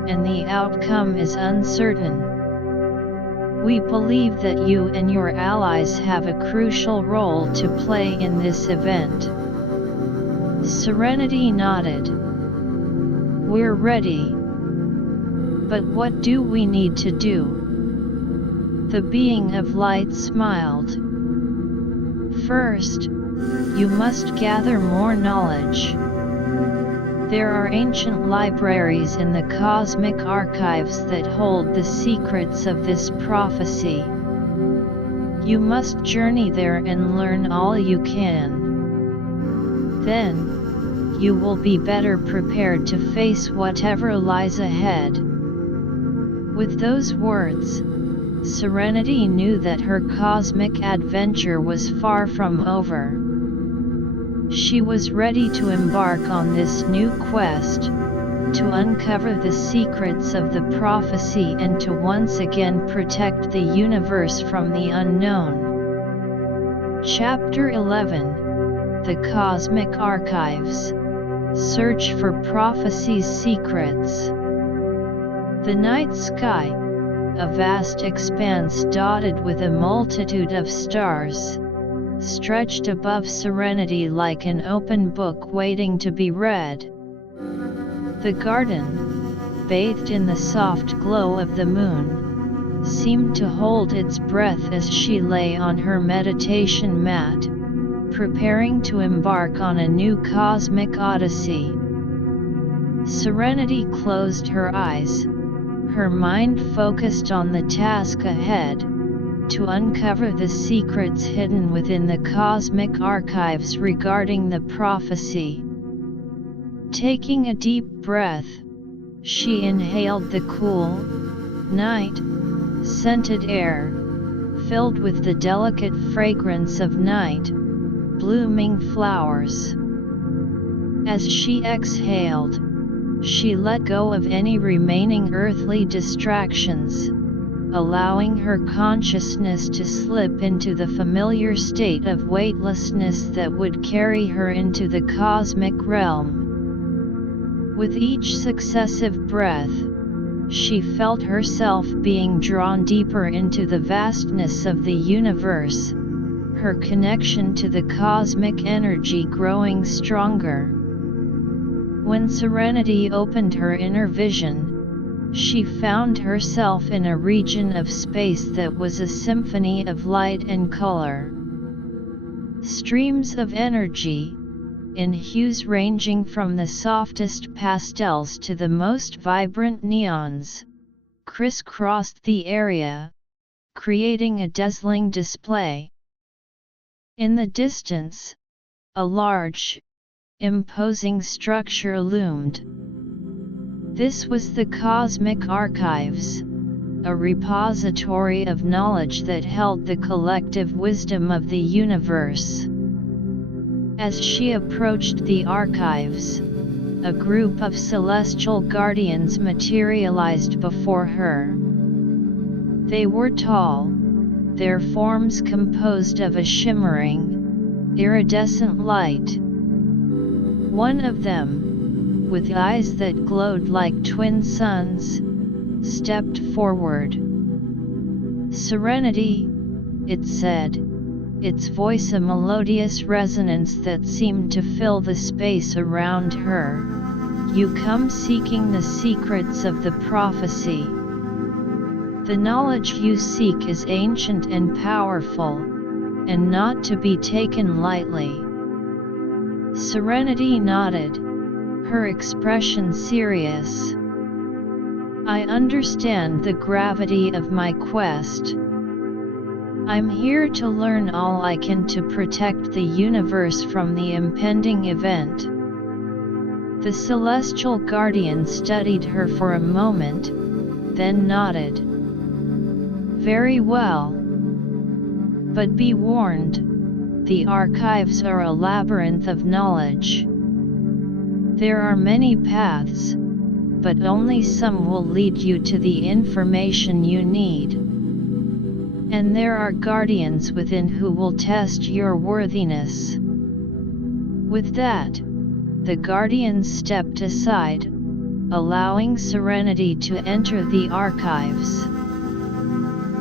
and the outcome is uncertain. We believe that you and your allies have a crucial role to play in this event." Serenity nodded. "We're ready," But what do we need to do? The being of light smiled. First, you must gather more knowledge. There are ancient libraries in the cosmic archives that hold the secrets of this prophecy. You must journey there and learn all you can. Then, you will be better prepared to face whatever lies ahead. With those words, Serenity knew that her cosmic adventure was far from over. She was ready to embark on this new quest, to uncover the secrets of the prophecy and to once again protect the universe from the unknown. Chapter 11: The Cosmic Archives. Search for Prophecy's Secrets. The night sky, a vast expanse dotted with a multitude of stars, stretched above Serenity like an open book waiting to be read. The garden, bathed in the soft glow of the moon, seemed to hold its breath as she lay on her meditation mat, preparing to embark on a new cosmic odyssey. Serenity closed her eyes, her mind focused on the task ahead, to uncover the secrets hidden within the cosmic archives regarding the prophecy. Taking a deep breath, she inhaled the cool, night-scented air, filled with the delicate fragrance of night-blooming flowers. As she exhaled, she let go of any remaining earthly distractions, allowing her consciousness to slip into the familiar state of weightlessness that would carry her into the cosmic realm. With each successive breath, she felt herself being drawn deeper into the vastness of the universe, her connection to the cosmic energy growing stronger. When Serenity opened her inner vision, she found herself in a region of space that was a symphony of light and color. Streams of energy, in hues ranging from the softest pastels to the most vibrant neons, crisscrossed the area, creating a dazzling display. In the distance, a large, imposing structure loomed. This was the Cosmic Archives, a repository of knowledge that held the collective wisdom of the universe. As she approached the archives, a group of celestial guardians materialized before her. They were tall, their forms composed of a shimmering, iridescent light. One of them, with eyes that glowed like twin suns, stepped forward. "Serenity," it said, its voice a melodious resonance that seemed to fill the space around her. "You come seeking the secrets of the prophecy. The knowledge you seek is ancient and powerful, and not to be taken lightly." Serenity nodded, her expression serious. "I understand the gravity of my quest. I'm here to learn all I can to protect the universe from the impending event." The celestial guardian studied her for a moment, then nodded. "Very well. But be warned, the archives are a labyrinth of knowledge. There are many paths, but only some will lead you to the information you need. And there are guardians within who will test your worthiness." With that, the guardians stepped aside, allowing Serenity to enter the archives.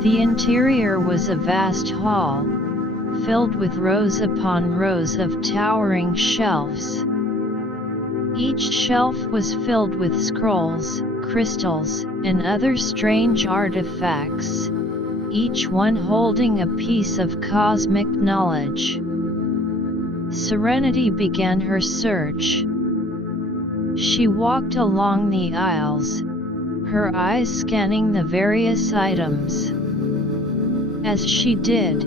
The interior was a vast hall, filled with rows upon rows of towering shelves. Each shelf was filled with scrolls, crystals, and other strange artifacts, each one holding a piece of cosmic knowledge. Serenity began her search. She walked along the aisles, her eyes scanning the various items. As she did,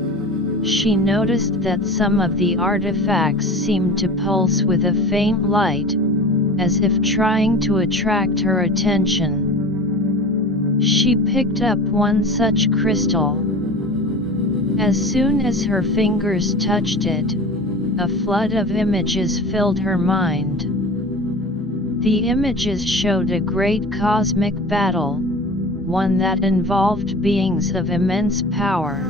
she noticed that some of the artifacts seemed to pulse with a faint light, as if trying to attract her attention. She picked up one such crystal. As soon as her fingers touched it, a flood of images filled her mind. The images showed a great cosmic battle, one that involved beings of immense power.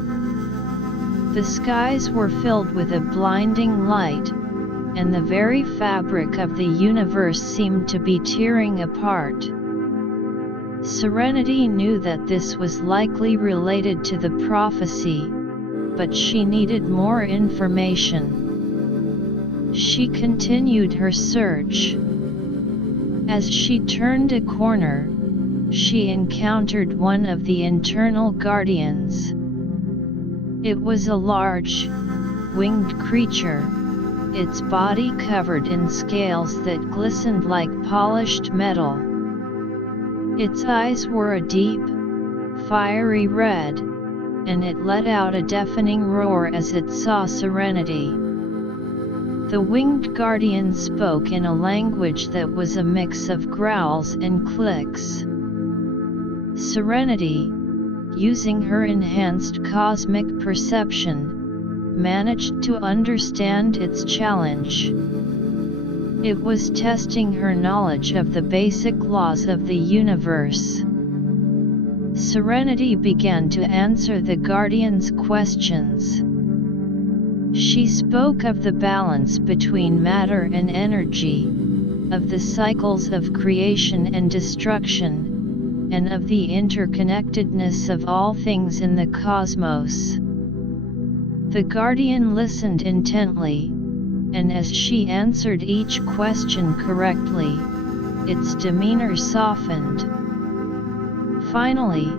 The skies were filled with a blinding light, and the very fabric of the universe seemed to be tearing apart. Serenity knew that this was likely related to the prophecy, but she needed more information. She continued her search. As she turned a corner, she encountered one of the internal guardians. It was a large, winged creature, its body covered in scales that glistened like polished metal. Its eyes were a deep, fiery red, and it let out a deafening roar as it saw Serenity. The winged guardian spoke in a language that was a mix of growls and clicks. Serenity, using her enhanced cosmic perception, managed to understand its challenge. It was testing her knowledge of the basic laws of the universe. Serenity began to answer the guardian's questions. She spoke of the balance between matter and energy, of the cycles of creation and destruction, and of the interconnectedness of all things in the cosmos. The guardian listened intently, and as she answered each question correctly, its demeanor softened. Finally,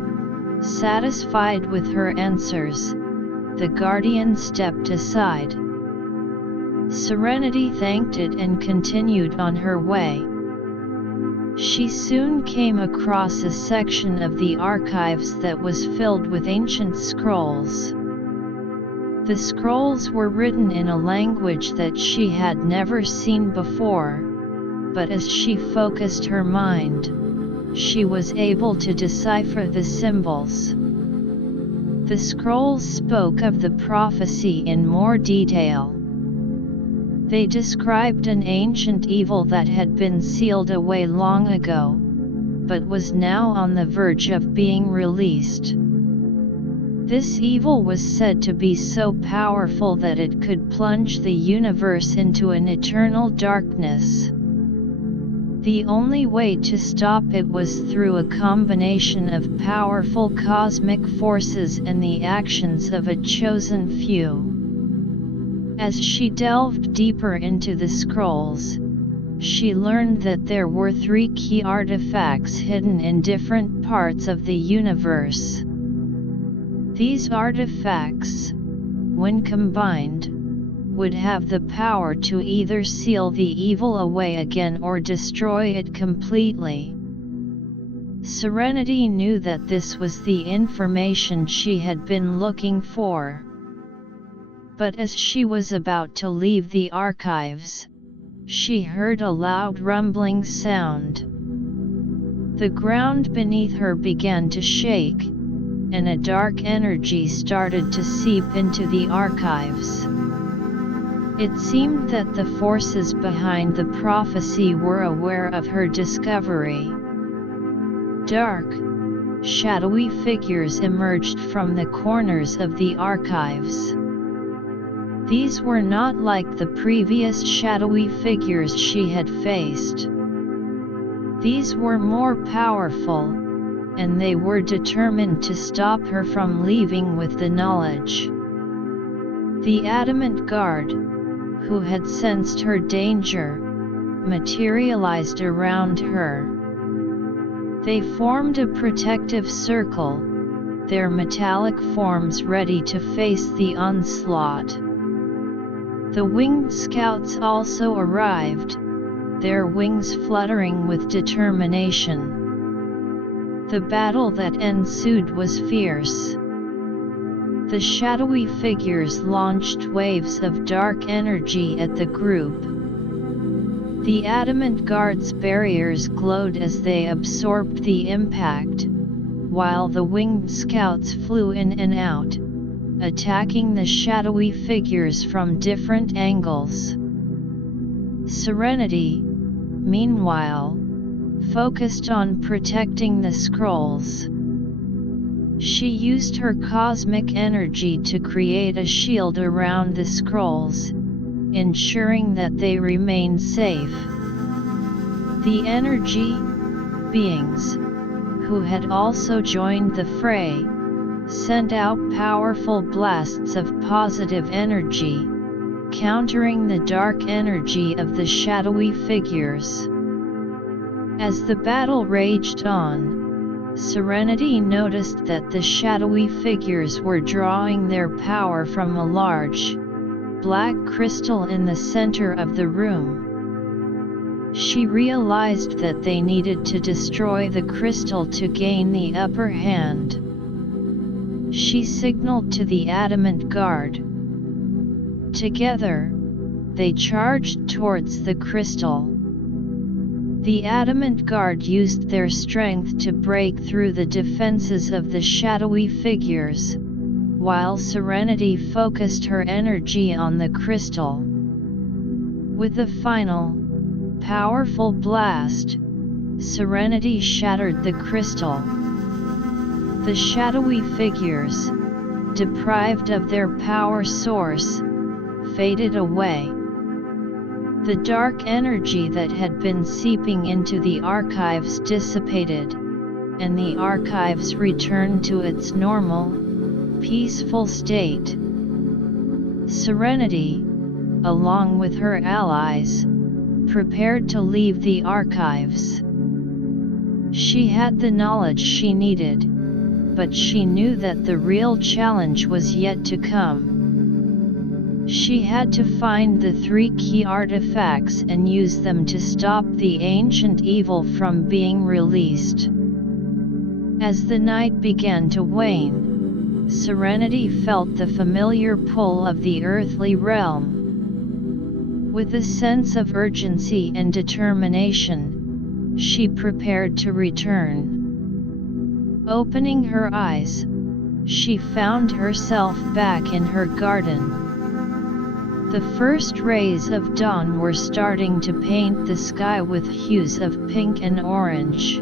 satisfied with her answers, the guardian stepped aside. Serenity thanked it and continued on her way. She soon came across a section of the archives that was filled with ancient scrolls. The scrolls were written in a language that she had never seen before, but as she focused her mind, she was able to decipher the symbols. The scrolls spoke of the prophecy in more detail. They described an ancient evil that had been sealed away long ago, but was now on the verge of being released. This evil was said to be so powerful that it could plunge the universe into an eternal darkness. The only way to stop it was through a combination of powerful cosmic forces and the actions of a chosen few. As she delved deeper into the scrolls, she learned that there were 3 key artifacts hidden in different parts of the universe. These artifacts, when combined, would have the power to either seal the evil away again or destroy it completely. Serenity knew that this was the information she had been looking for. But as she was about to leave the archives, she heard a loud rumbling sound. The ground beneath her began to shake, and a dark energy started to seep into the archives. It seemed that the forces behind the prophecy were aware of her discovery. Dark, shadowy figures emerged from the corners of the archives. These were not like the previous shadowy figures she had faced. These were more powerful, and they were determined to stop her from leaving with the knowledge. The adamant guard, who had sensed her danger, materialized around her. They formed a protective circle, their metallic forms ready to face the onslaught. The winged scouts also arrived, their wings fluttering with determination. The battle that ensued was fierce. The shadowy figures launched waves of dark energy at the group. The adamant guards' barriers glowed as they absorbed the impact, while the winged scouts flew in and out, attacking the shadowy figures from different angles. Serenity, meanwhile, focused on protecting the scrolls. She used her cosmic energy to create a shield around the scrolls, ensuring that they remained safe. The energy beings, who had also joined the fray, sent out powerful blasts of positive energy, countering the dark energy of the shadowy figures. As the battle raged on, Serenity noticed that the shadowy figures were drawing their power from a large, black crystal in the center of the room. She realized that they needed to destroy the crystal to gain the upper hand. She signaled to the adamant guard. Together, they charged towards the crystal. The adamant guard used their strength to break through the defenses of the shadowy figures, while Serenity focused her energy on the crystal. With the final, powerful blast, Serenity shattered the crystal. The shadowy figures, deprived of their power source, faded away. The dark energy that had been seeping into the archives dissipated, and the archives returned to its normal, peaceful state. Serenity, along with her allies, prepared to leave the archives. She had the knowledge she needed, but she knew that the real challenge was yet to come. She had to find the 3 key artifacts and use them to stop the ancient evil from being released. As the night began to wane, Serenity felt the familiar pull of the earthly realm. With a sense of urgency and determination, she prepared to return. Opening her eyes, she found herself back in her garden. The first rays of dawn were starting to paint the sky with hues of pink and orange.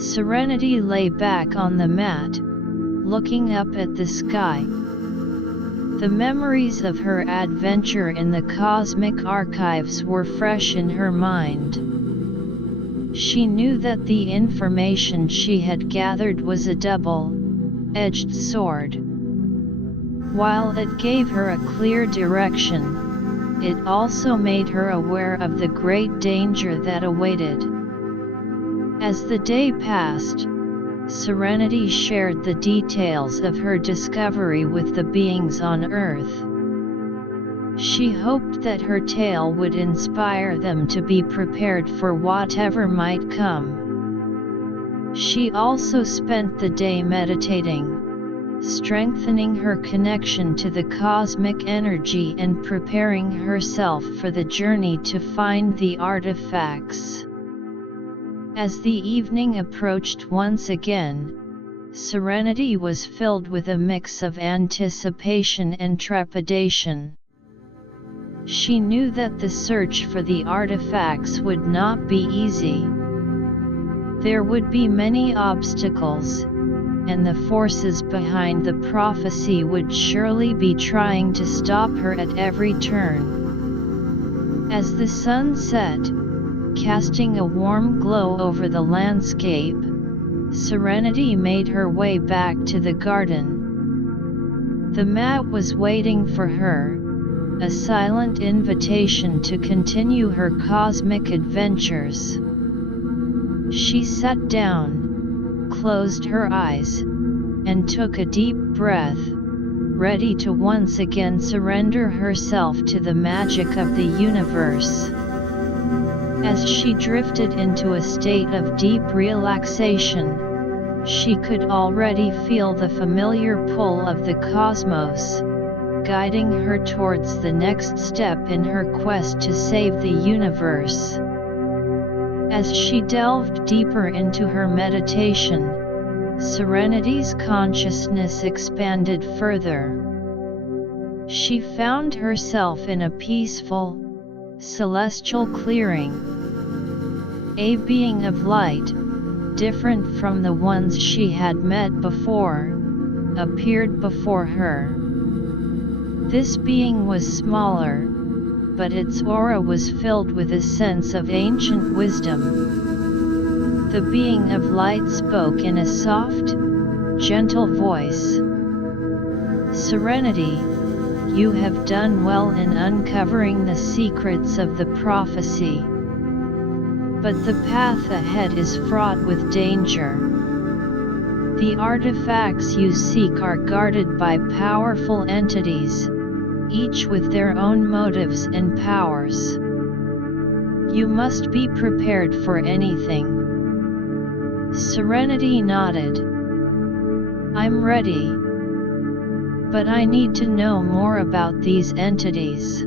Serenity lay back on the mat, looking up at the sky. The memories of her adventure in the cosmic archives were fresh in her mind. She knew that the information she had gathered was a double-edged sword. While it gave her a clear direction, it also made her aware of the great danger that awaited. As the day passed, Serenity shared the details of her discovery with the beings on Earth. She hoped that her tale would inspire them to be prepared for whatever might come. She also spent the day meditating, strengthening her connection to the cosmic energy and preparing herself for the journey to find the artifacts. As the evening approached once again, Serenity was filled with a mix of anticipation and trepidation. She knew that the search for the artifacts would not be easy. There would be many obstacles, and the forces behind the prophecy would surely be trying to stop her at every turn. As the sun set, casting a warm glow over the landscape, Serenity made her way back to the garden. The mat was waiting for her, a silent invitation to continue her cosmic adventures. She sat down, closed her eyes, and took a deep breath, ready to once again surrender herself to the magic of the universe. As she drifted into a state of deep relaxation, she could already feel the familiar pull of the cosmos, guiding her towards the next step in her quest to save the universe. As she delved deeper into her meditation, Serenity's consciousness expanded further. She found herself in a peaceful, celestial clearing. A being of light, different from the ones she had met before, appeared before her. This being was smaller, but its aura was filled with a sense of ancient wisdom. The being of light spoke in a soft, gentle voice. "Serenity, you have done well in uncovering the secrets of the prophecy. But the path ahead is fraught with danger. The artifacts you seek are guarded by powerful entities, each with their own motives and powers. You must be prepared for anything." Serenity nodded. "I'm ready. But I need to know more about these entities.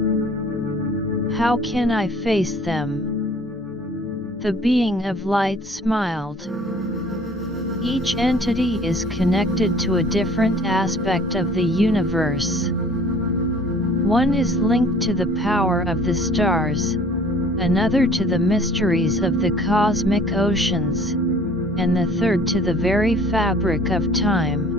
How can I face them?" The being of light smiled. "Each entity is connected to a different aspect of the universe. One is linked to the power of the stars, another to the mysteries of the cosmic oceans, and the third to the very fabric of time.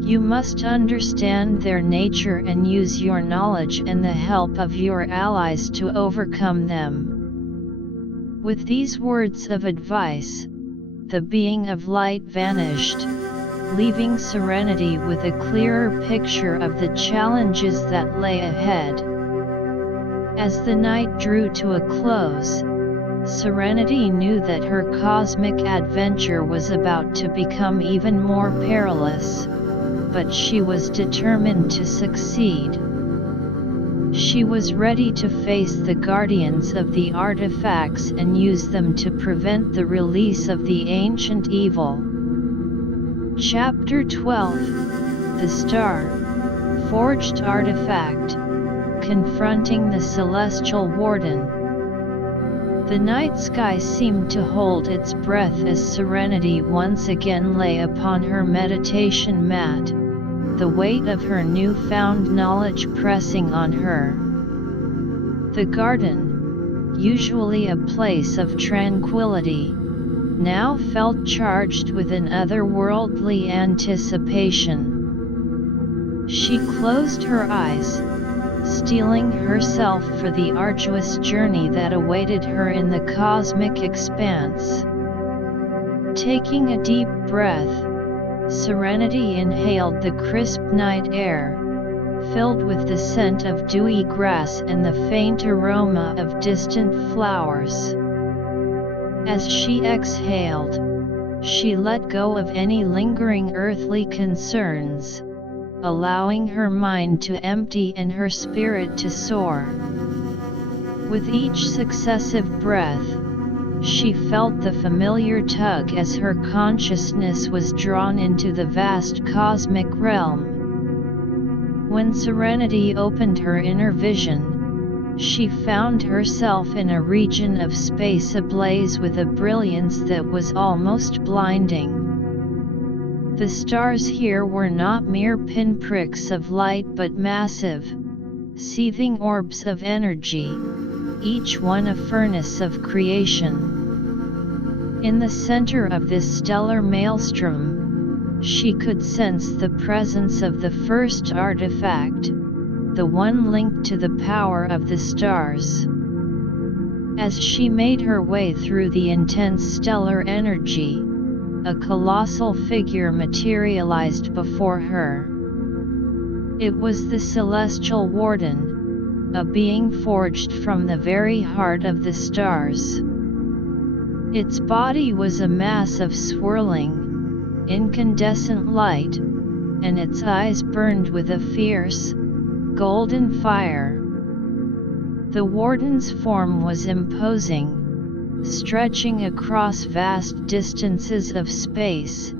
You must understand their nature and use your knowledge and the help of your allies to overcome them." With these words of advice, the being of light vanished, leaving Serenity with a clearer picture of the challenges that lay ahead. As the night drew to a close, Serenity knew that her cosmic adventure was about to become even more perilous, but she was determined to succeed. She was ready to face the guardians of the artifacts and use them to prevent the release of the ancient evil. Chapter 12 The Star Forged Artifact Confronting the Celestial Warden. The night sky seemed to hold its breath as Serenity once again lay upon her meditation mat, the weight of her newfound knowledge pressing on her. The garden, usually a place of tranquility, now felt charged with an otherworldly anticipation. She closed her eyes, steeling herself for the arduous journey that awaited her in the cosmic expanse. Taking a deep breath, Serenity inhaled the crisp night air, filled with the scent of dewy grass and the faint aroma of distant flowers. As she exhaled, she let go of any lingering earthly concerns, allowing her mind to empty and her spirit to soar. With each successive breath, she felt the familiar tug as her consciousness was drawn into the vast cosmic realm. When Serenity opened her inner vision, she found herself in a region of space ablaze with a brilliance that was almost blinding. The stars here were not mere pinpricks of light but massive, seething orbs of energy, each one a furnace of creation. In the center of this stellar maelstrom, she could sense the presence of the first artifact, the one linked to the power of the stars. As she made her way through the intense stellar energy, a colossal figure materialized before her. It was the Celestial Warden, a being forged from the very heart of the stars. Its body was a mass of swirling, incandescent light, and its eyes burned with a fierce, golden fire. The warden's form was imposing, stretching across vast distances of space,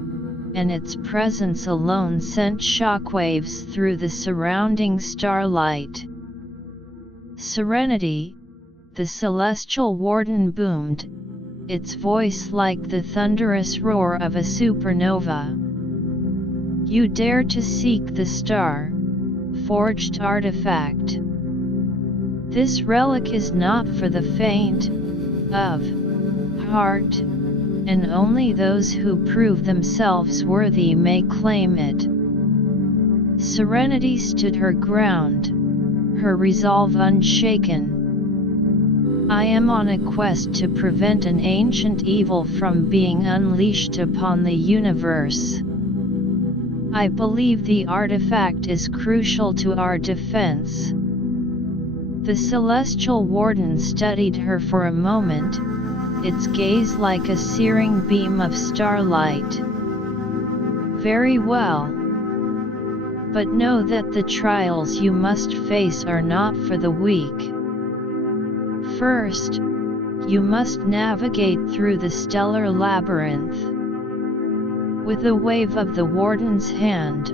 and its presence alone sent shockwaves through the surrounding starlight. "Serenity," the celestial warden boomed, its voice like the thunderous roar of a supernova. "You dare to seek the star-forged artifact. This relic is not for the faint of heart, and only those who prove themselves worthy may claim it." Serenity stood her ground, her resolve unshaken. "I am on a quest to prevent an ancient evil from being unleashed upon the universe. I believe the artifact is crucial to our defense." The celestial warden studied her for a moment, its gaze like a searing beam of starlight. "Very well. But know that the trials you must face are not for the weak. First, you must navigate through the stellar labyrinth." With a wave of the warden's hand,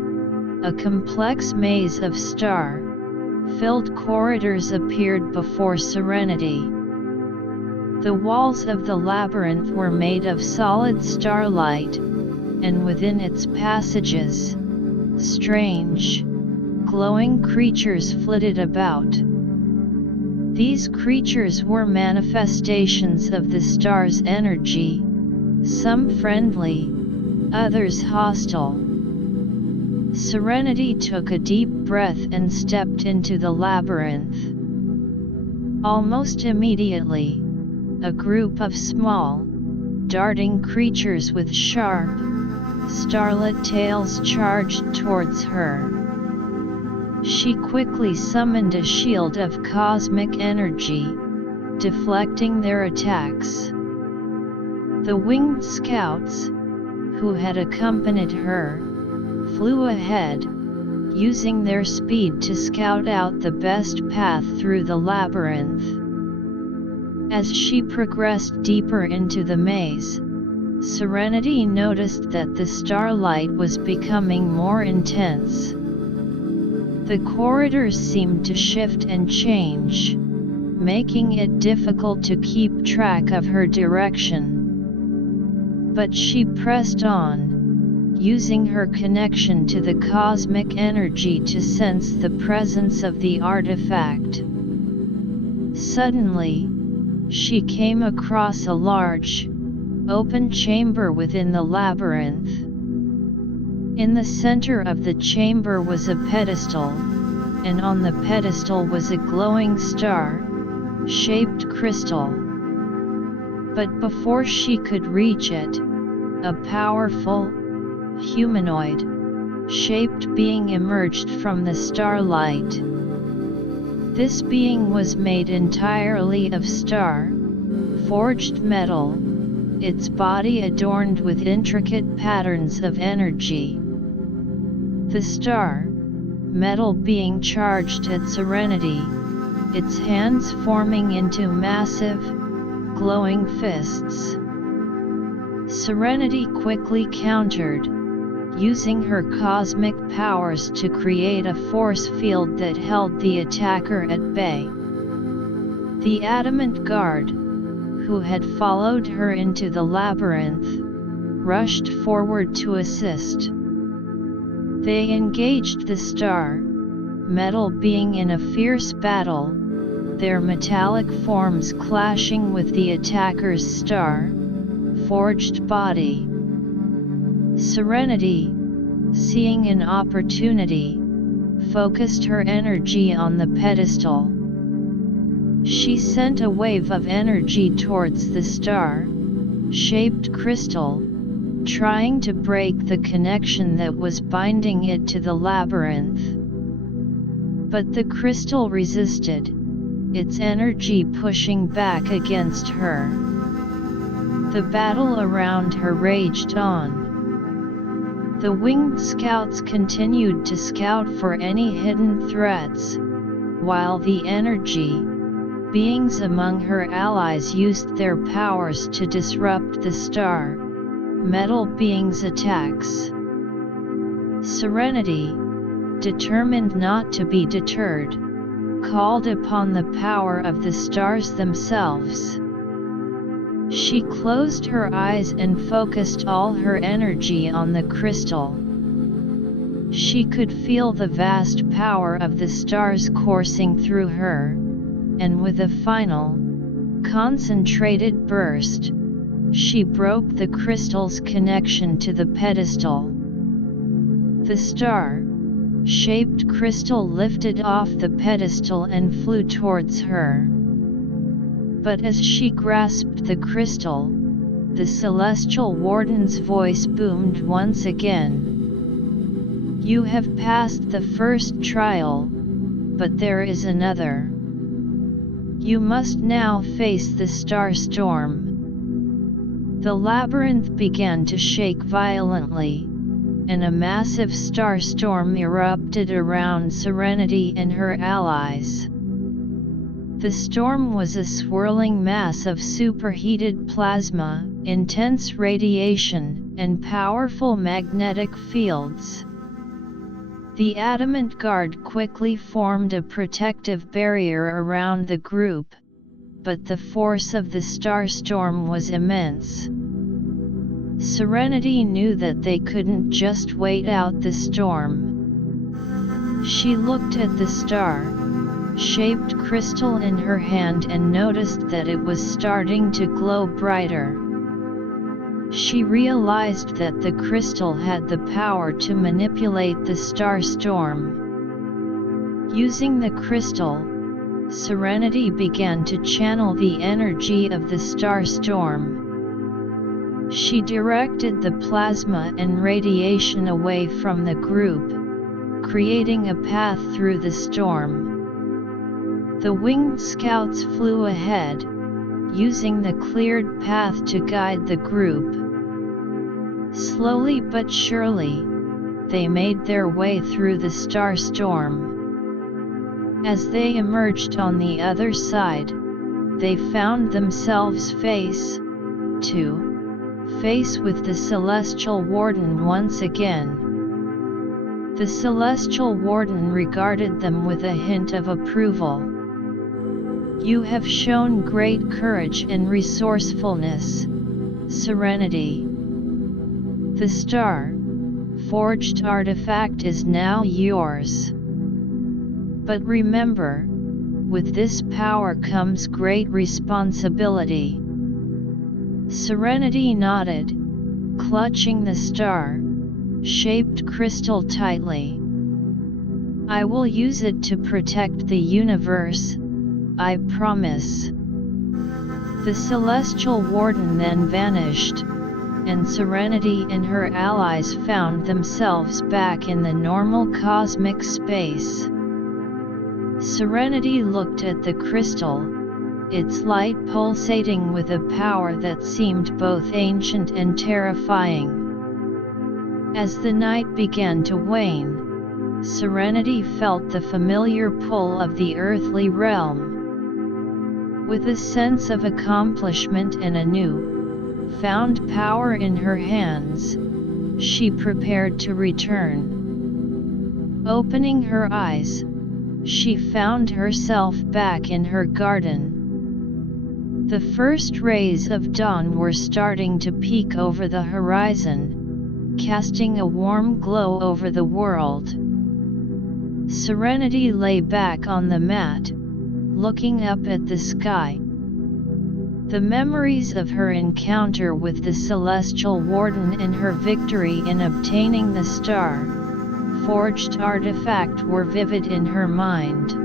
a complex maze of star-filled corridors appeared before Serenity. The walls of the labyrinth were made of solid starlight, and within its passages, strange, glowing creatures flitted about. These creatures were manifestations of the star's energy, some friendly, others hostile. Serenity took a deep breath and stepped into the labyrinth. Almost immediately, a group of small, darting creatures with sharp, starlit tails charged towards her. She quickly summoned a shield of cosmic energy, deflecting their attacks. The winged scouts, who had accompanied her, flew ahead, using their speed to scout out the best path through the labyrinth. As she progressed deeper into the maze, Serenity noticed that the starlight was becoming more intense. The corridors seemed to shift and change, making it difficult to keep track of her direction. But she pressed on, using her connection to the cosmic energy to sense the presence of the artifact. Suddenly, she came across a large, open chamber within the labyrinth. In the center of the chamber was a pedestal, and on the pedestal was a glowing star-shaped crystal. But before she could reach it, a powerful, humanoid-shaped being emerged from the starlight. This being was made entirely of star-forged metal, its body adorned with intricate patterns of energy. The star-metal being charged at Serenity, its hands forming into massive, glowing fists. Serenity quickly countered, using her cosmic powers to create a force field that held the attacker at bay. The adamant guard, who had followed her into the labyrinth, rushed forward to assist. They engaged the star-metal being in a fierce battle, their metallic forms clashing with the attacker's star-forged body. Serenity, seeing an opportunity, focused her energy on the pedestal. She sent a wave of energy towards the star-shaped crystal, trying to break the connection that was binding it to the labyrinth. But the crystal resisted, its energy pushing back against her. The battle around her raged on. The winged scouts continued to scout for any hidden threats, while the energy beings among her allies used their powers to disrupt the star metal beings' attacks. Serenity, determined not to be deterred, called upon the power of the stars themselves. She closed her eyes and focused all her energy on the crystal. She could feel the vast power of the stars coursing through her, and with a final, concentrated burst, she broke the crystal's connection to the pedestal. The star-shaped crystal lifted off the pedestal and flew towards her. But as she grasped the crystal, the celestial warden's voice boomed once again. "You have passed the first trial, but there is another. You must now face the star storm." The labyrinth began to shake violently, and a massive star storm erupted around Serenity and her allies. The storm was a swirling mass of superheated plasma, intense radiation, and powerful magnetic fields. The adamant guard quickly formed a protective barrier around the group, but the force of the star storm was immense. Serenity knew that they couldn't just wait out the storm. She looked at the star-shaped crystal in her hand and noticed that it was starting to glow brighter. She realized that the crystal had the power to manipulate the star storm. Using the crystal, Serenity began to channel the energy of the star storm. She directed the plasma and radiation away from the group, creating a path through the storm. The winged scouts flew ahead, using the cleared path to guide the group. Slowly but surely, they made their way through the star storm. As they emerged on the other side, they found themselves face to face with the Celestial Warden once again. The Celestial Warden regarded them with a hint of approval. "You have shown great courage and resourcefulness, Serenity. The star-forged artifact is now yours. But remember, with this power comes great responsibility." Serenity nodded, clutching the star-shaped crystal tightly. "I will use it to protect the universe, I promise." The Celestial Warden then vanished, and Serenity and her allies found themselves back in the normal cosmic space. Serenity looked at the crystal, its light pulsating with a power that seemed both ancient and terrifying. As the night began to wane, Serenity felt the familiar pull of the earthly realm. With a sense of accomplishment and a new-found power in her hands, she prepared to return. Opening her eyes, she found herself back in her garden. The first rays of dawn were starting to peek over the horizon, casting a warm glow over the world. Serenity lay back on the mat, looking up at the sky. The memories of her encounter with the Celestial Warden and her victory in obtaining the star-forged artifact were vivid in her mind.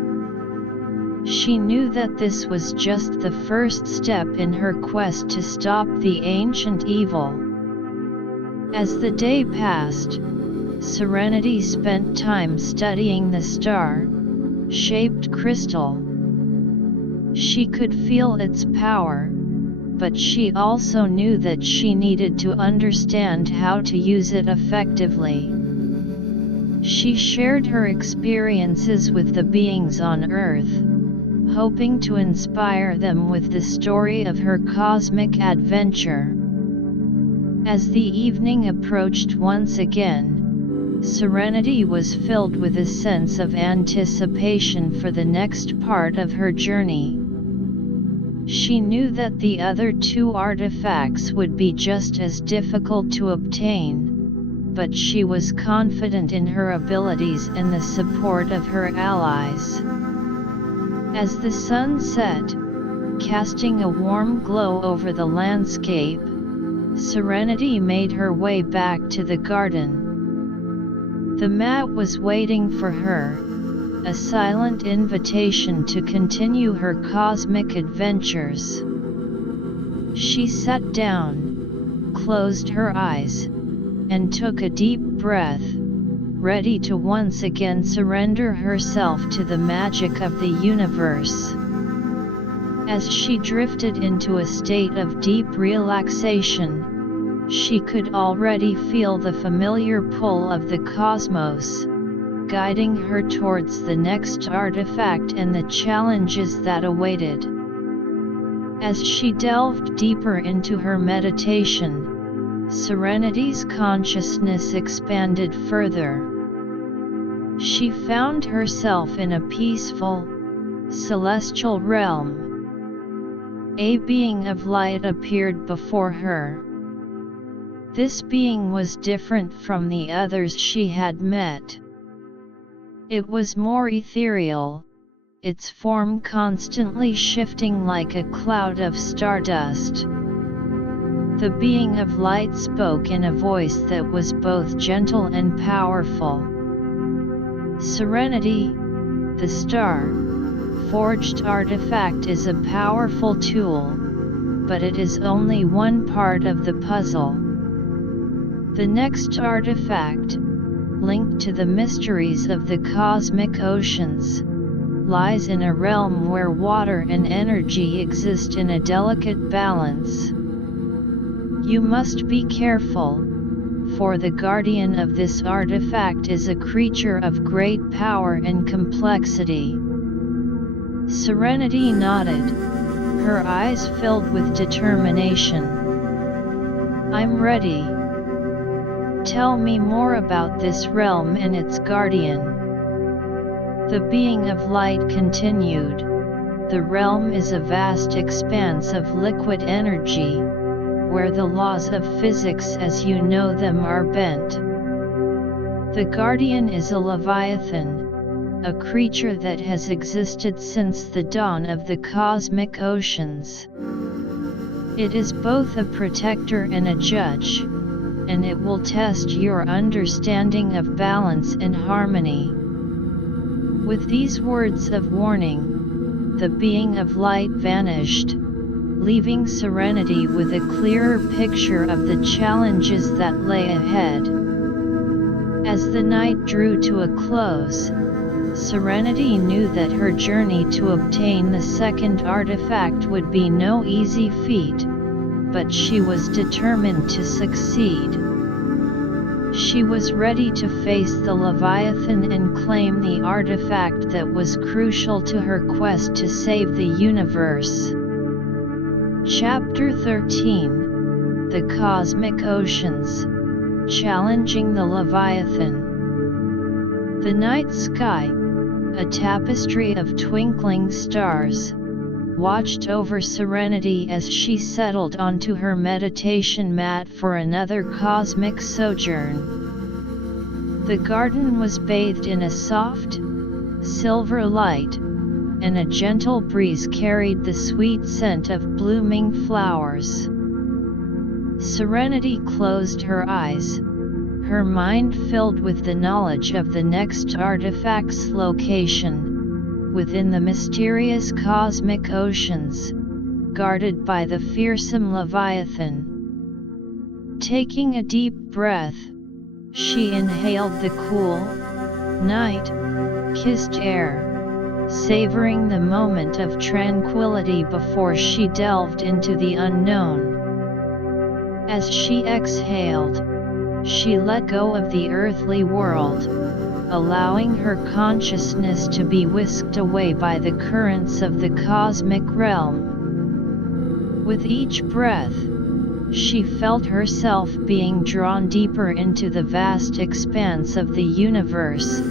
She knew that this was just the first step in her quest to stop the ancient evil. As the day passed, Serenity spent time studying the star-shaped crystal. She could feel its power, but she also knew that she needed to understand how to use it effectively. She shared her experiences with the beings on Earth, hoping to inspire them with the story of her cosmic adventure. As the evening approached once again, Serenity was filled with a sense of anticipation for the next part of her journey. She knew that the other two artifacts would be just as difficult to obtain, but she was confident in her abilities and the support of her allies. As the sun set, casting a warm glow over the landscape, Serenity made her way back to the garden. The mat was waiting for her, a silent invitation to continue her cosmic adventures. She sat down, closed her eyes, and took a deep breath, ready to once again surrender herself to the magic of the universe. As she drifted into a state of deep relaxation, she could already feel the familiar pull of the cosmos, guiding her towards the next artifact and the challenges that awaited. As she delved deeper into her meditation, Serenity's consciousness expanded further. She found herself in a peaceful, celestial realm. A being of light appeared before her. This being was different from the others she had met. It was more ethereal, its form constantly shifting like a cloud of stardust. The being of light spoke in a voice that was both gentle and powerful. Serenity, the star-forged artifact is a powerful tool, but it is only one part of the puzzle. The next artifact, linked to the mysteries of the cosmic oceans, lies in a realm where water and energy exist in a delicate balance. You must be careful, for the guardian of this artifact is a creature of great power and complexity. Serenity nodded, her eyes filled with determination. I'm ready. Tell me more about this realm and its guardian. The being of light continued. The realm is a vast expanse of liquid energy, where the laws of physics as you know them are bent. The guardian is a leviathan, a creature that has existed since the dawn of the cosmic oceans. It is both a protector and a judge, and it will test your understanding of balance and harmony. With these words of warning, the being of light vanished, leaving Serenity with a clearer picture of the challenges that lay ahead. As the night drew to a close, Serenity knew that her journey to obtain the second artifact would be no easy feat, but she was determined to succeed. She was ready to face the Leviathan and claim the artifact that was crucial to her quest to save the universe. Chapter 13: The Cosmic Oceans, Challenging the Leviathan. The night sky, a tapestry of twinkling stars, watched over Serenity as she settled onto her meditation mat for another cosmic sojourn. The garden was bathed in a soft, silver light, and a gentle breeze carried the sweet scent of blooming flowers. Serenity closed her eyes, her mind filled with the knowledge of the next artifact's location, within the mysterious cosmic oceans, guarded by the fearsome Leviathan. Taking a deep breath, she inhaled the cool, night-kissed air, savoring the moment of tranquility before she delved into the unknown. As she exhaled, she let go of the earthly world, allowing her consciousness to be whisked away by the currents of the cosmic realm. With each breath, she felt herself being drawn deeper into the vast expanse of the universe,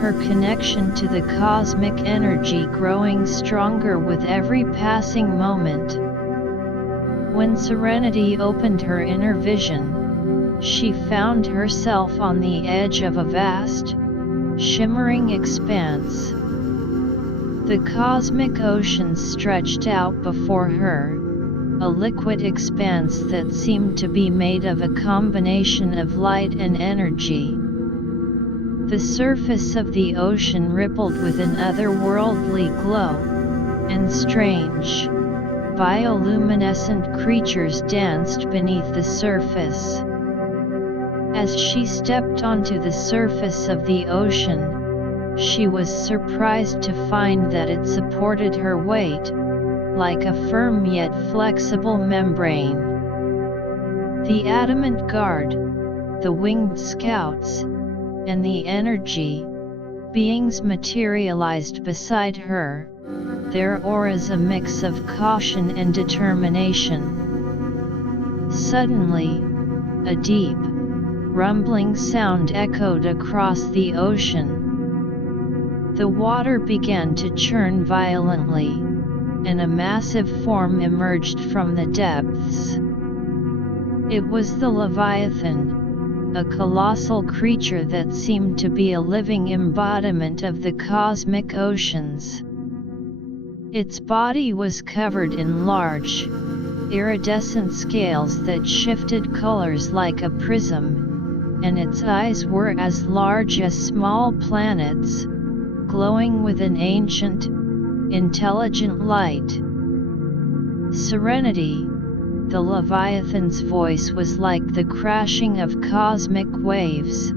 her connection to the cosmic energy growing stronger with every passing moment. When Serenity opened her inner vision, she found herself on the edge of a vast, shimmering expanse. The cosmic ocean stretched out before her, a liquid expanse that seemed to be made of a combination of light and energy. The surface of the ocean rippled with an otherworldly glow, and strange, bioluminescent creatures danced beneath the surface. As she stepped onto the surface of the ocean, she was surprised to find that it supported her weight, like a firm yet flexible membrane. The adamant guard, the winged scouts, and the energy beings materialized beside her, their auras a mix of caution and determination. Suddenly, a deep, rumbling sound echoed across the ocean. The water began to churn violently, and a massive form emerged from the depths. It was the Leviathan, a colossal creature that seemed to be a living embodiment of the cosmic oceans. Its body was covered in large, iridescent scales that shifted colors like a prism, and its eyes were as large as small planets, glowing with an ancient, intelligent light. Serenity, the Leviathan's voice was like the crashing of cosmic waves,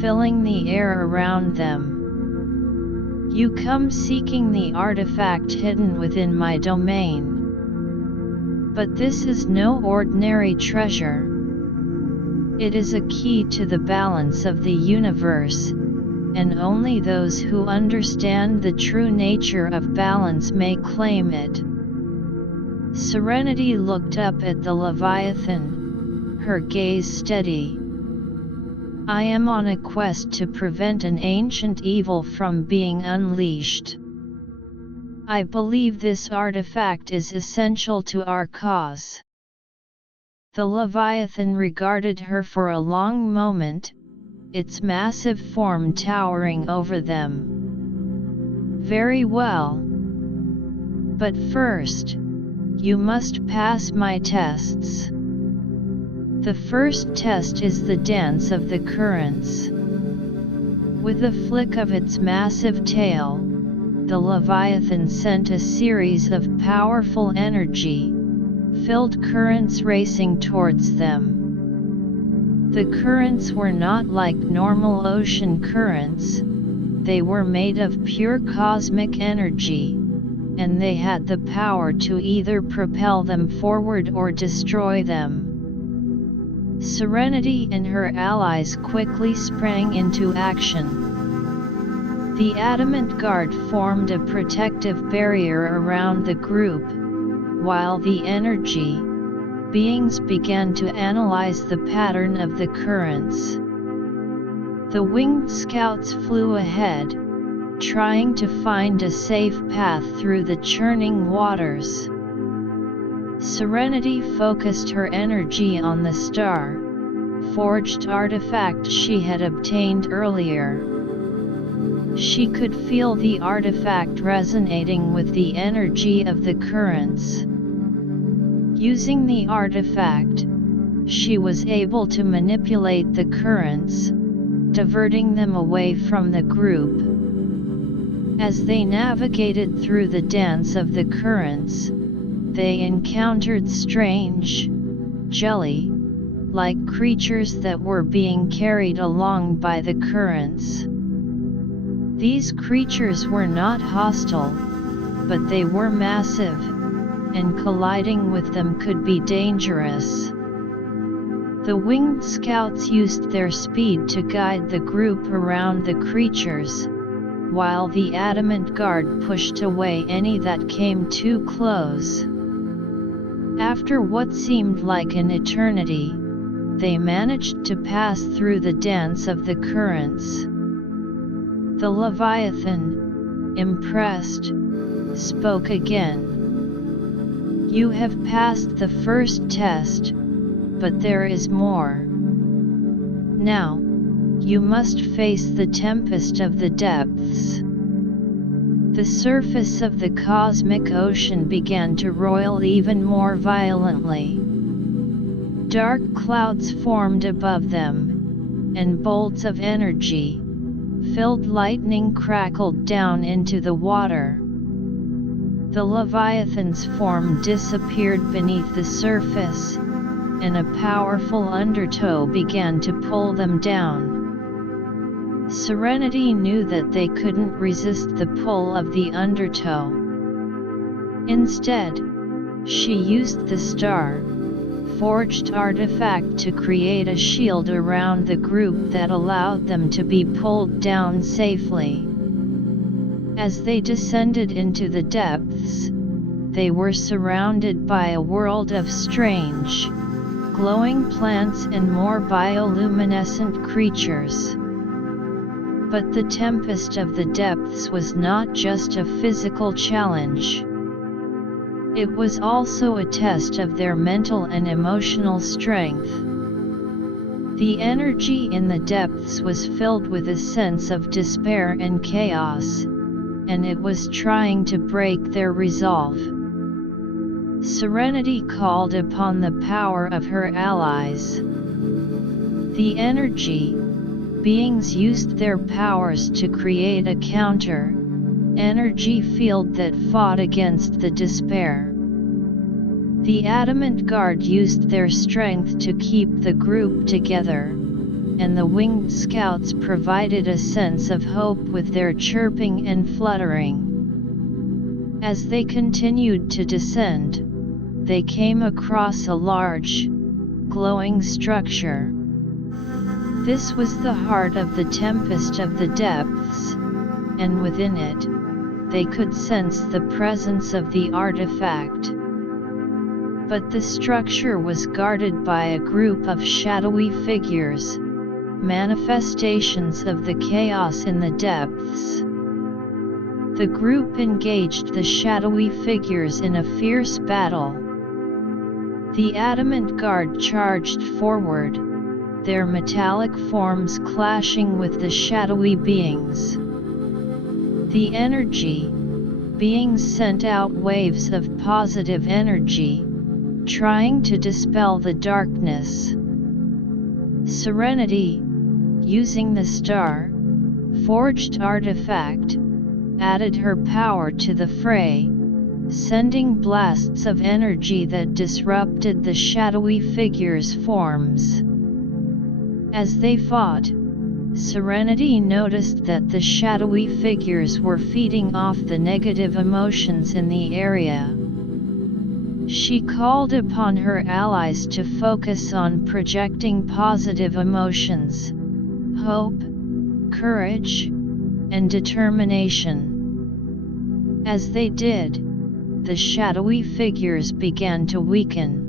filling the air around them. You come seeking the artifact hidden within my domain. But this is no ordinary treasure. It is a key to the balance of the universe, and only those who understand the true nature of balance may claim it. Serenity looked up at the Leviathan, her gaze steady. I am on a quest to prevent an ancient evil from being unleashed. I believe this artifact is essential to our cause. The Leviathan regarded her for a long moment, its massive form towering over them. Very well. But first, you must pass my tests. The first test is the dance of the currents. With a flick of its massive tail, the Leviathan sent a series of powerful energy-filled currents racing towards them. The currents were not like normal ocean currents, they were made of pure cosmic energy, and they had the power to either propel them forward or destroy them. Serenity and her allies quickly sprang into action. The Adamant Guard formed a protective barrier around the group, while the energy beings began to analyze the pattern of the currents. The winged scouts flew ahead, trying to find a safe path through the churning waters. Serenity focused her energy on the star-forged artifact she had obtained earlier. She could feel the artifact resonating with the energy of the currents. Using the artifact, she was able to manipulate the currents, diverting them away from the group. As they navigated through the dance of the currents, they encountered strange, jelly-like creatures that were being carried along by the currents. These creatures were not hostile, but they were massive, and colliding with them could be dangerous. The winged scouts used their speed to guide the group around the creatures, while the adamant guard pushed away any that came too close. After what seemed like an eternity, they managed to pass through the dance of the currents. The Leviathan, impressed, spoke again. "You have passed the first test, but there is more. Now, you must face the tempest of the depths." The surface of the cosmic ocean began to roil even more violently. Dark clouds formed above them, and bolts of energy, filled lightning crackled down into the water. The Leviathan's form disappeared beneath the surface, and a powerful undertow began to pull them down. Serenity knew that they couldn't resist the pull of the undertow. Instead, she used the star-forged artifact to create a shield around the group that allowed them to be pulled down safely. As they descended into the depths, they were surrounded by a world of strange, glowing plants and more bioluminescent creatures. But the tempest of the depths was not just a physical challenge. It was also a test of their mental and emotional strength. The energy in the depths was filled with a sense of despair and chaos, and it was trying to break their resolve. Serenity called upon the power of her allies. The energy beings used their powers to create a counter-energy field that fought against the despair. The adamant guard used their strength to keep the group together, and the winged scouts provided a sense of hope with their chirping and fluttering. As they continued to descend, they came across a large, glowing structure. This was the heart of the tempest of the depths, and within it, they could sense the presence of the artifact. But the structure was guarded by a group of shadowy figures, manifestations of the chaos in the depths. The group engaged the shadowy figures in a fierce battle. The adamant guard charged forward, their metallic forms clashing with the shadowy beings. The energy beings sent out waves of positive energy, trying to dispel the darkness. Serenity, using the star-forged artifact, added her power to the fray, sending blasts of energy that disrupted the shadowy figures' forms. As they fought, Serenity noticed that the shadowy figures were feeding off the negative emotions in the area. She called upon her allies to focus on projecting positive emotions, hope, courage, and determination. As they did, the shadowy figures began to weaken.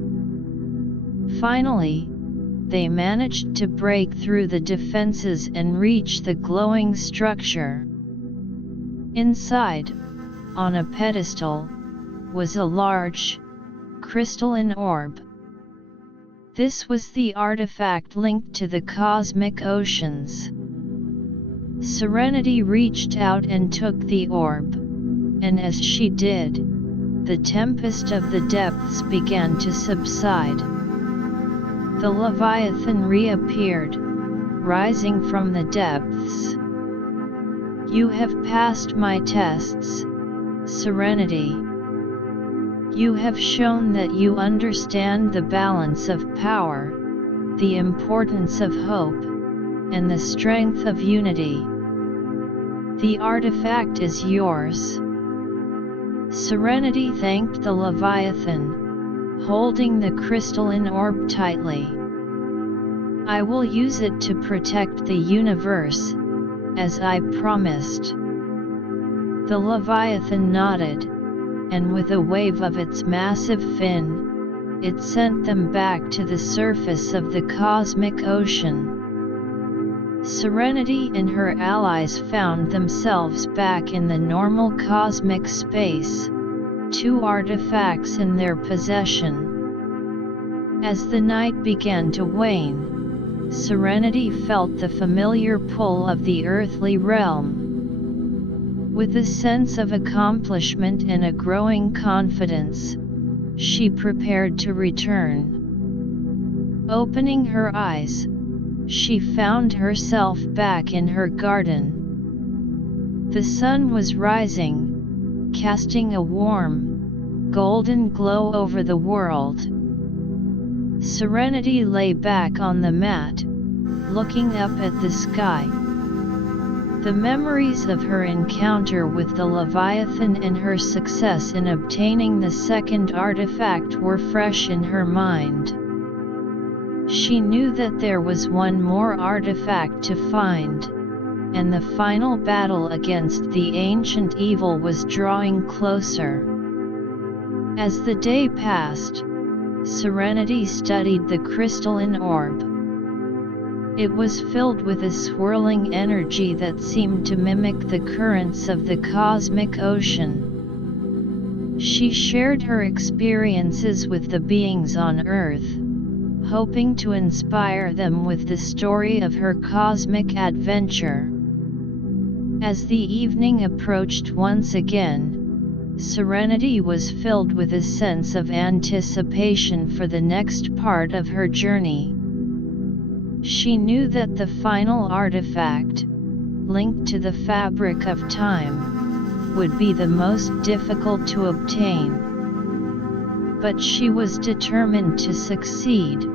Finally, they managed to break through the defenses and reach the glowing structure. Inside, on a pedestal, was a large, crystalline orb. This was the artifact linked to the cosmic oceans. Serenity reached out and took the orb, and as she did, the tempest of the depths began to subside. The Leviathan reappeared, rising from the depths. "You have passed my tests, Serenity. You have shown that you understand the balance of power, the importance of hope, and the strength of unity. The artifact is yours." Serenity thanked the Leviathan, holding the crystalline orb tightly. "I will use it to protect the universe, as I promised." The Leviathan nodded, and with a wave of its massive fin, it sent them back to the surface of the cosmic ocean. Serenity and her allies found themselves back in the normal cosmic space, 2 artifacts in their possession. As the night began to wane, Serenity felt the familiar pull of the earthly realm. With a sense of accomplishment and a growing confidence, she prepared to return. Opening her eyes, she found herself back in her garden. The sun was rising, casting a warm, golden glow over the world. Serenity lay back on the mat, looking up at the sky. The memories of her encounter with the Leviathan and her success in obtaining the second artifact were fresh in her mind. She knew that there was one more artifact to find, and the final battle against the ancient evil was drawing closer. As the day passed, Serenity studied the crystalline orb. It was filled with a swirling energy that seemed to mimic the currents of the cosmic ocean. She shared her experiences with the beings on Earth, hoping to inspire them with the story of her cosmic adventure. As the evening approached once again, Serenity was filled with a sense of anticipation for the next part of her journey. She knew that the final artifact, linked to the fabric of time, would be the most difficult to obtain. But she was determined to succeed,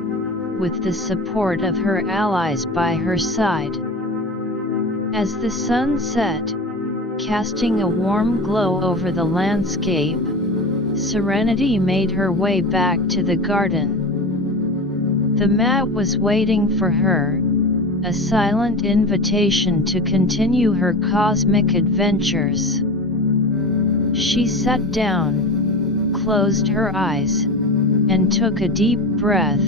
with the support of her allies by her side. As the sun set, casting a warm glow over the landscape, Serenity made her way back to the garden. The mat was waiting for her, a silent invitation to continue her cosmic adventures. She sat down, closed her eyes, and took a deep breath,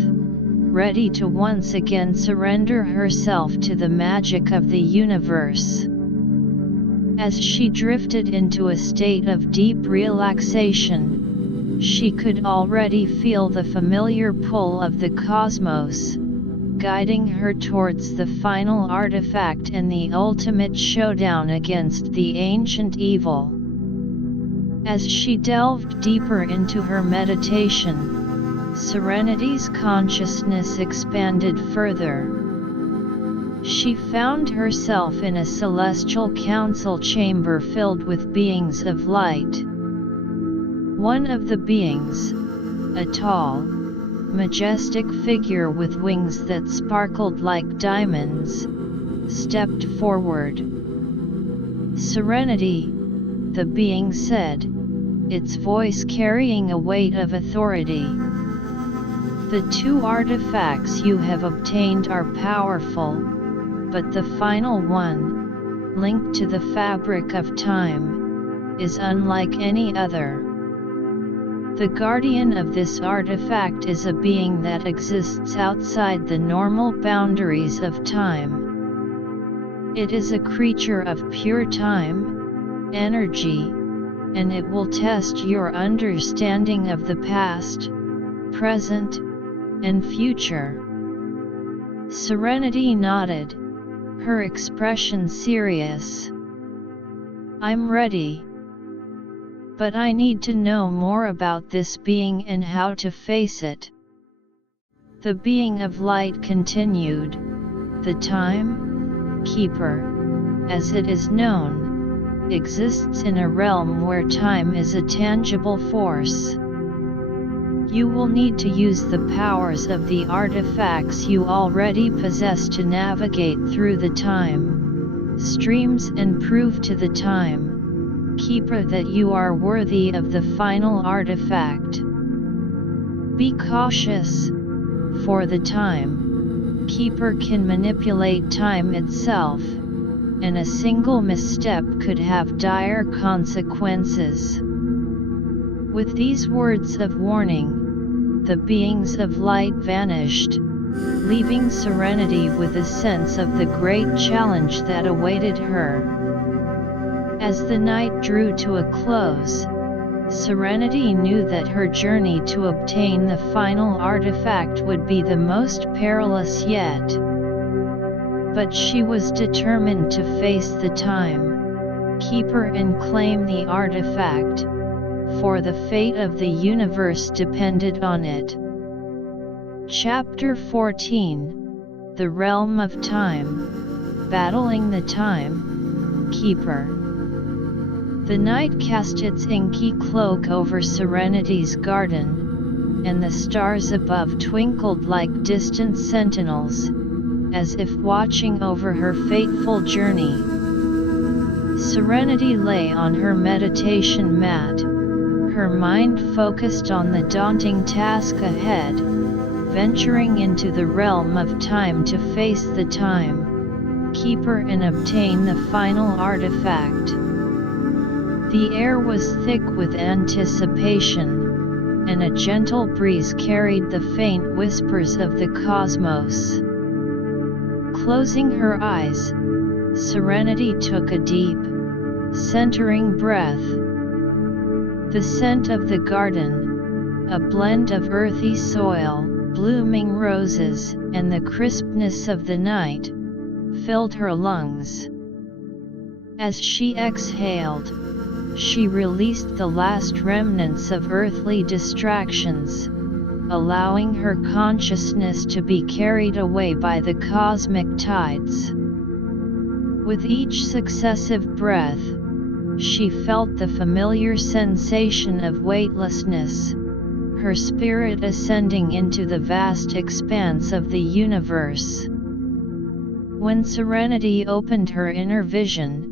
ready to once again surrender herself to the magic of the universe. As she drifted into a state of deep relaxation, she could already feel the familiar pull of the cosmos, guiding her towards the final artifact and the ultimate showdown against the ancient evil. As she delved deeper into her meditation, Serenity's consciousness expanded further. She found herself in a celestial council chamber filled with beings of light. One of the beings, a tall, majestic figure with wings that sparkled like diamonds, stepped forward. "Serenity," the being said, its voice carrying a weight of authority. "The 2 artifacts you have obtained are powerful, but the final one, linked to the fabric of time, is unlike any other. The guardian of this artifact is a being that exists outside the normal boundaries of time. It is a creature of pure time, energy, and it will test your understanding of the past, present, and future." Serenity nodded, her expression serious. "I'm ready. But I need to know more about this being and how to face it." The being of light continued, "The Time Keeper, as it is known, exists in a realm where time is a tangible force. You will need to use the powers of the artifacts you already possess to navigate through the time, streams and prove to the time keeper that you are worthy of the final artifact. Be cautious, for the time keeper can manipulate time itself, and a single misstep could have dire consequences. With these words of warning, the beings of light vanished, leaving Serenity with a sense of the great challenge that awaited her. As the night drew to a close, Serenity knew that her journey to obtain the final artifact would be the most perilous yet. But she was determined to face the time keeper and claim the artifact, for the fate of the universe depended on it. Chapter 14: The Realm of Time, Battling the Time Keeper. The night cast its inky cloak over Serenity's garden, and the stars above twinkled like distant sentinels, as if watching over her fateful journey. Serenity lay on her meditation mat, her mind focused on the daunting task ahead, venturing into the realm of time to face the time keeper and obtain the final artifact. The air was thick with anticipation, and a gentle breeze carried the faint whispers of the cosmos. Closing her eyes, Serenity took a deep, centering breath. The scent of the garden, a blend of earthy soil, blooming roses, and the crispness of the night, filled her lungs. As she exhaled, she released the last remnants of earthly distractions, allowing her consciousness to be carried away by the cosmic tides. With each successive breath, she felt the familiar sensation of weightlessness, her spirit ascending into the vast expanse of the universe. When Serenity opened her inner vision,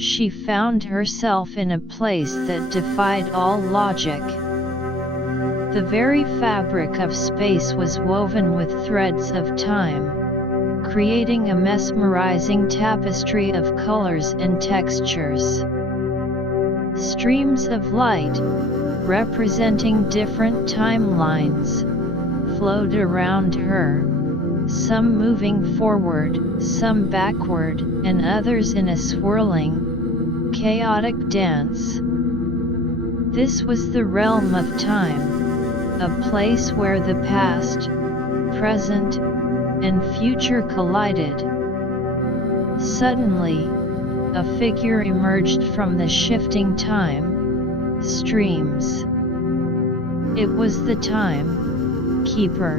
she found herself in a place that defied all logic. The very fabric of space was woven with threads of time, creating a mesmerizing tapestry of colors and textures. Streams of light, representing different timelines, flowed around her, some moving forward, some backward, and others in a swirling, chaotic dance. This was the realm of time, a place where the past, present, and future collided. Suddenly, a figure emerged from the shifting time streams. It was the time keeper,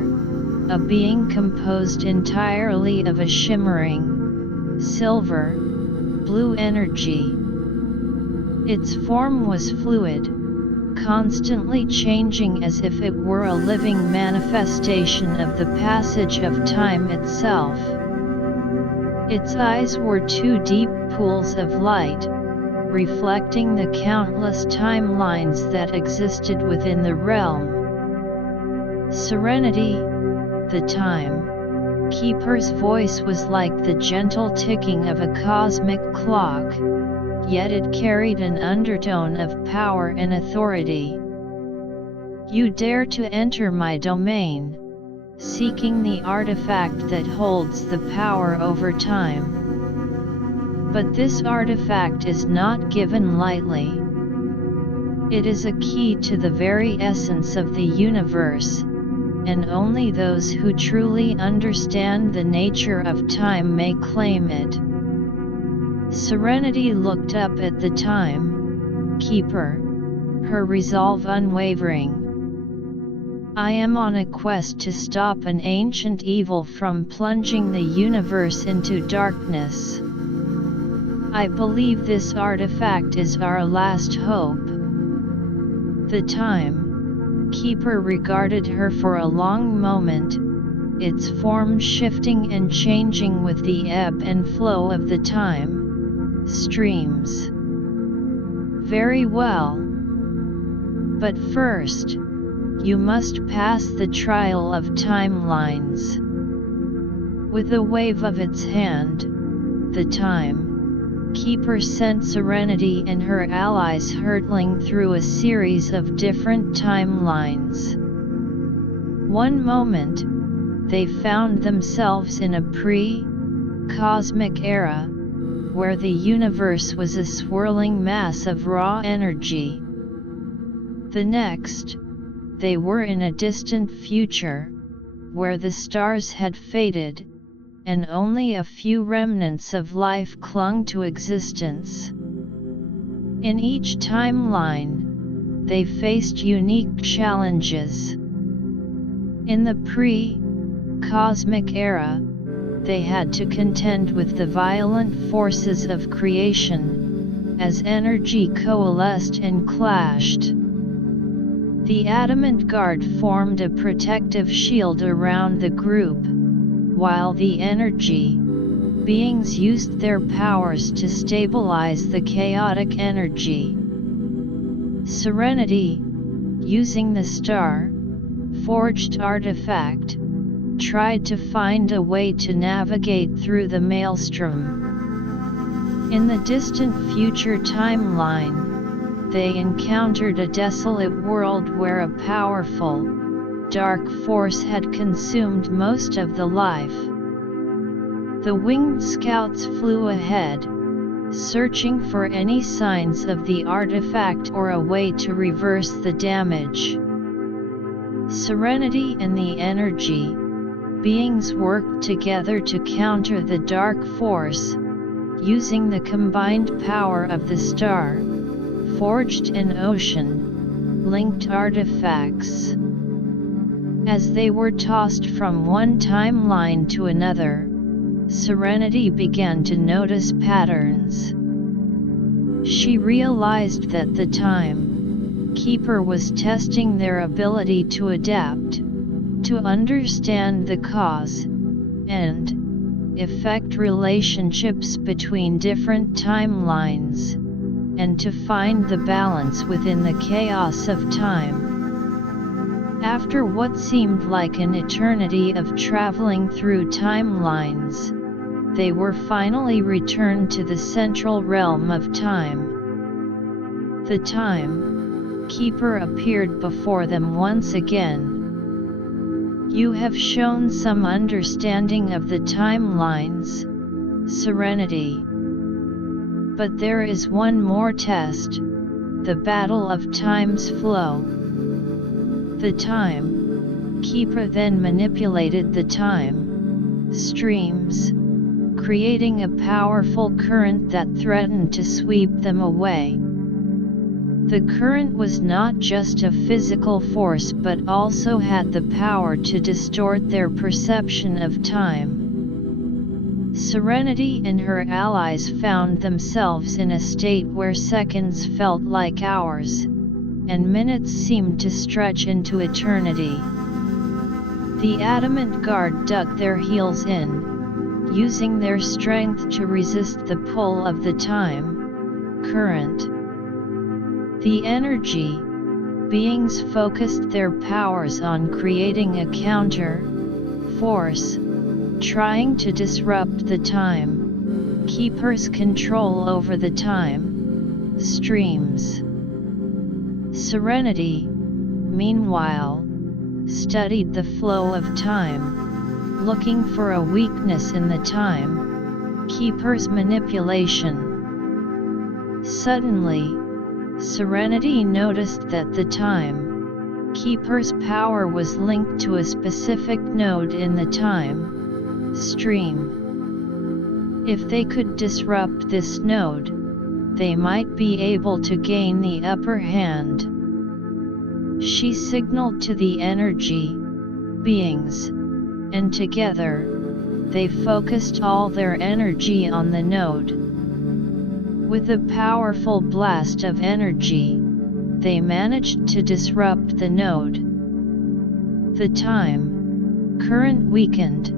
a being composed entirely of a shimmering, silver, blue energy. Its form was fluid, constantly changing as if it were a living manifestation of the passage of time itself. Its eyes were two deep pools of light, reflecting the countless timelines that existed within the realm. Serenity, the time keeper's voice was like the gentle ticking of a cosmic clock, yet it carried an undertone of power and authority. You dare to enter my domain, seeking the artifact that holds the power over time. But this artifact is not given lightly. It is a key to the very essence of the universe, and only those who truly understand the nature of time may claim it. Serenity looked up at the time keeper, her resolve unwavering. I am on a quest to stop an ancient evil from plunging the universe into darkness. I believe this artifact is our last hope. The time keeper regarded her for a long moment, its form shifting and changing with the ebb and flow of the time. Streams. Very well. But first, you must pass the trial of timelines. With a wave of its hand, the time keeper sent Serenity and her allies hurtling through a series of different timelines. One moment, they found themselves in a pre-cosmic era, where the universe was a swirling mass of raw energy. The next, they were in a distant future, where the stars had faded, and only a few remnants of life clung to existence. In each timeline, they faced unique challenges. In the pre-cosmic era, they had to contend with the violent forces of creation, as energy coalesced and clashed. The Adamant Guard formed a protective shield around the group, while the energy beings used their powers to stabilize the chaotic energy. Serenity, using the star-forged artifact, tried to find a way to navigate through the maelstrom. In the distant future timeline, they encountered a desolate world where a powerful, dark force had consumed most of the life. The winged scouts flew ahead, searching for any signs of the artifact or a way to reverse the damage. Serenity and the energy beings worked together to counter the dark force, using the combined power of the star-forged and ocean-linked artifacts. As they were tossed from one timeline to another, Serenity began to notice patterns. She realized that the time keeper was testing their ability to adapt, to understand the cause and effect relationships between different timelines, and to find the balance within the chaos of time. After what seemed like an eternity of traveling through timelines, they were finally returned to the central realm of time. The time keeper appeared before them once again. You have shown some understanding of the timelines, Serenity. But there is one more test, the battle of time's flow. The time keeper then manipulated the time streams, creating a powerful current that threatened to sweep them away. The current was not just a physical force but also had the power to distort their perception of time. Serenity and her allies found themselves in a state where seconds felt like hours, and minutes seemed to stretch into eternity. The Adamant Guard dug their heels in, using their strength to resist the pull of the time current. The energy beings focused their powers on creating a counter force, trying to disrupt the time keeper's control over the time streams. Serenity, meanwhile, studied the flow of time, looking for a weakness in the time keeper's manipulation. Suddenly, Serenity noticed that the time keeper's power was linked to a specific node in the time stream. If they could disrupt this node, they might be able to gain the upper hand. She signaled to the energy beings, and together, they focused all their energy on the node. With a powerful blast of energy, they managed to disrupt the node. The time current weakened,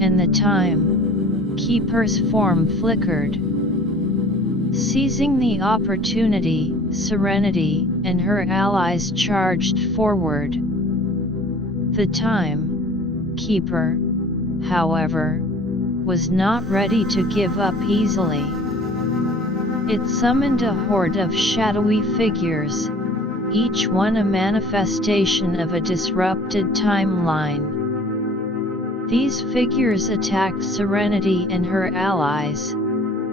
and the time keeper's form flickered. Seizing the opportunity, Serenity and her allies charged forward. The Time Keeper, however, was not ready to give up easily. It summoned a horde of shadowy figures, each one a manifestation of a disrupted timeline. These figures attacked Serenity and her allies,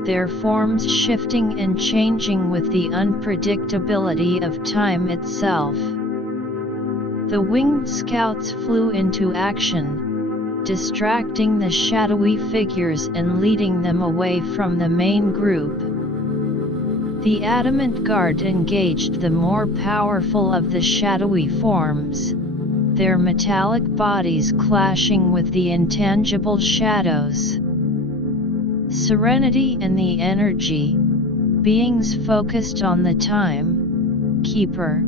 their forms shifting and changing with the unpredictability of time itself. The winged scouts flew into action, distracting the shadowy figures and leading them away from the main group. The adamant guard engaged the more powerful of the shadowy forms, their metallic bodies clashing with the intangible shadows. Serenity and the energy beings focused on the Time Keeper,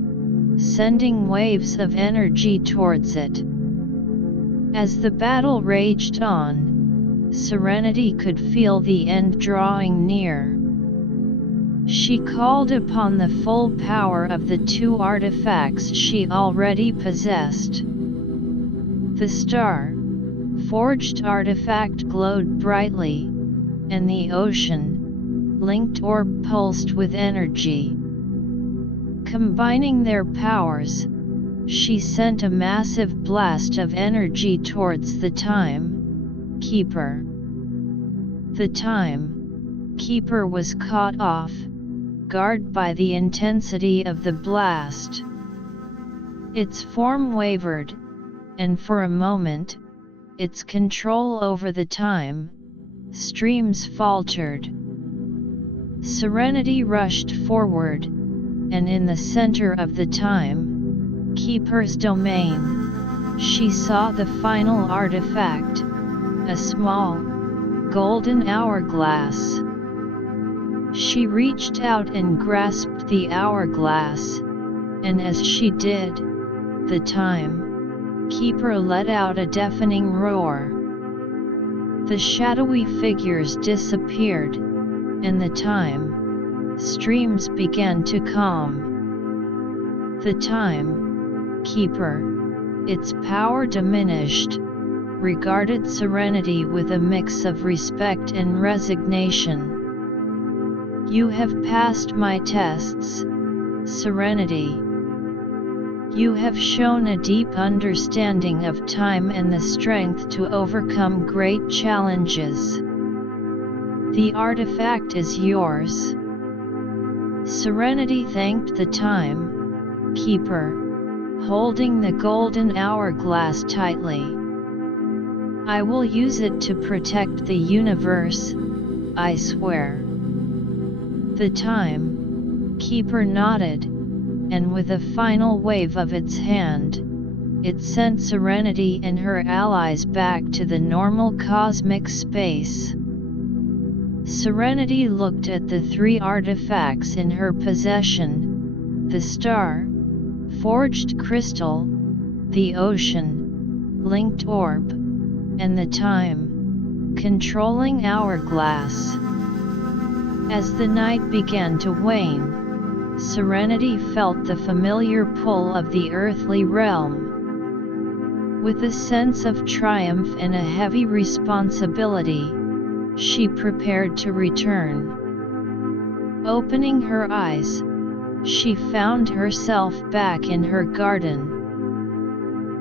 sending waves of energy towards it. As the battle raged on, Serenity could feel the end drawing near. She called upon the full power of the two artifacts she already possessed. The star-forged artifact glowed brightly, and the ocean-linked orb pulsed with energy. Combining their powers, she sent a massive blast of energy towards the Time Keeper. The Time Keeper was caught off guard by the intensity of the blast. Its form wavered, and for a moment, its control over the time streams faltered. Serenity rushed forward, and in the center of the Time Keeper's domain, she saw the final artifact, a small, golden hourglass. She reached out and grasped the hourglass, and as she did, the Time Keeper let out a deafening roar. The shadowy figures disappeared, and the time streams began to calm. The Time Keeper, its power diminished, regarded Serenity with a mix of respect and resignation. "You have passed my tests, Serenity. You have shown a deep understanding of time and the strength to overcome great challenges. The artifact is yours." Serenity thanked the Time Keeper, holding the golden hourglass tightly. "I will use it to protect the universe, I swear." The Time Keeper nodded, and with a final wave of its hand, it sent Serenity and her allies back to the normal cosmic space. Serenity looked at the three artifacts in her possession: the star-forged crystal, the ocean-linked orb, and the time-controlling hourglass. As the night began to wane, Serenity felt the familiar pull of the earthly realm. With a sense of triumph and a heavy responsibility, she prepared to return. Opening her eyes, she found herself back in her garden.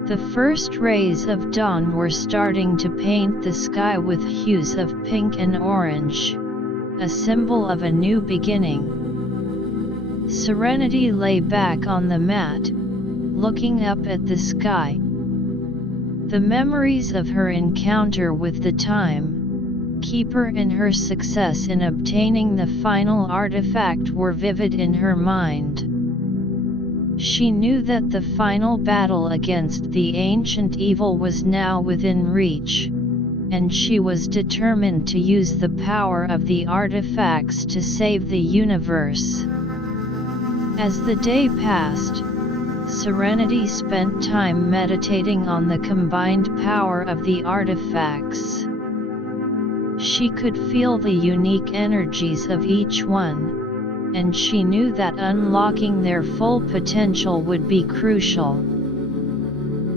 The first rays of dawn were starting to paint the sky with hues of pink and orange, a symbol of a new beginning. Serenity lay back on the mat, looking up at the sky. The memories of her encounter with the Time Keeper and her success in obtaining the final artifact were vivid in her mind. She knew that the final battle against the ancient evil was now within reach, and she was determined to use the power of the artifacts to save the universe. As the day passed, Serenity spent time meditating on the combined power of the artifacts. She could feel the unique energies of each one, and she knew that unlocking their full potential would be crucial.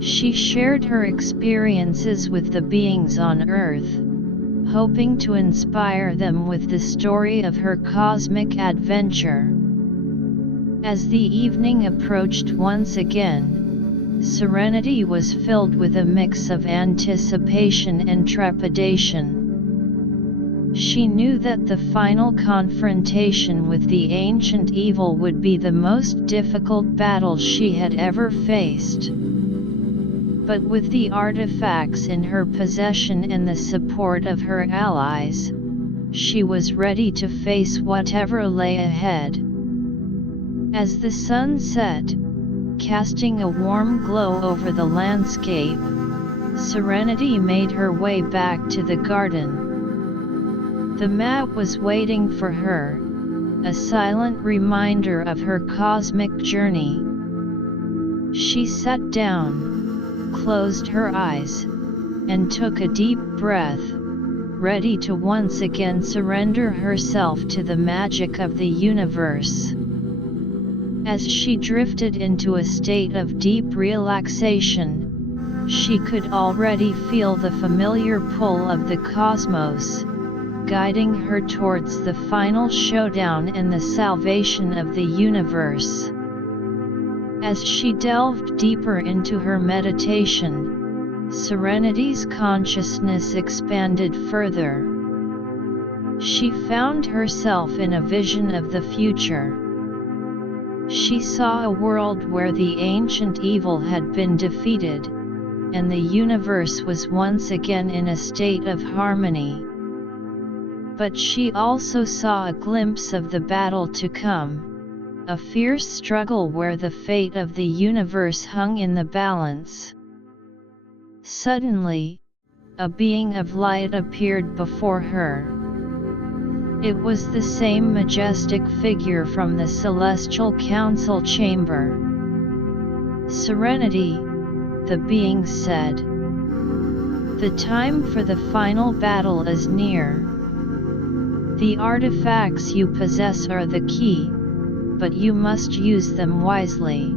She shared her experiences with the beings on Earth, hoping to inspire them with the story of her cosmic adventure. As the evening approached once again, Serenity was filled with a mix of anticipation and trepidation. She knew that the final confrontation with the ancient evil would be the most difficult battle she had ever faced. But with the artifacts in her possession and the support of her allies, she was ready to face whatever lay ahead. As the sun set, casting a warm glow over the landscape, Serenity made her way back to the garden. The map was waiting for her, a silent reminder of her cosmic journey. She sat down, closed her eyes, and took a deep breath, ready to once again surrender herself to the magic of the universe. As she drifted into a state of deep relaxation, she could already feel the familiar pull of the cosmos, guiding her towards the final showdown and the salvation of the universe. As she delved deeper into her meditation, Serenity's consciousness expanded further. She found herself in a vision of the future. She saw a world where the ancient evil had been defeated, and the universe was once again in a state of harmony. But she also saw a glimpse of the battle to come, a fierce struggle where the fate of the universe hung in the balance. Suddenly, a being of light appeared before her. It was the same majestic figure from the celestial council chamber. "Serenity," the being said. "The time for the final battle is near. The artifacts you possess are the key, but you must use them wisely.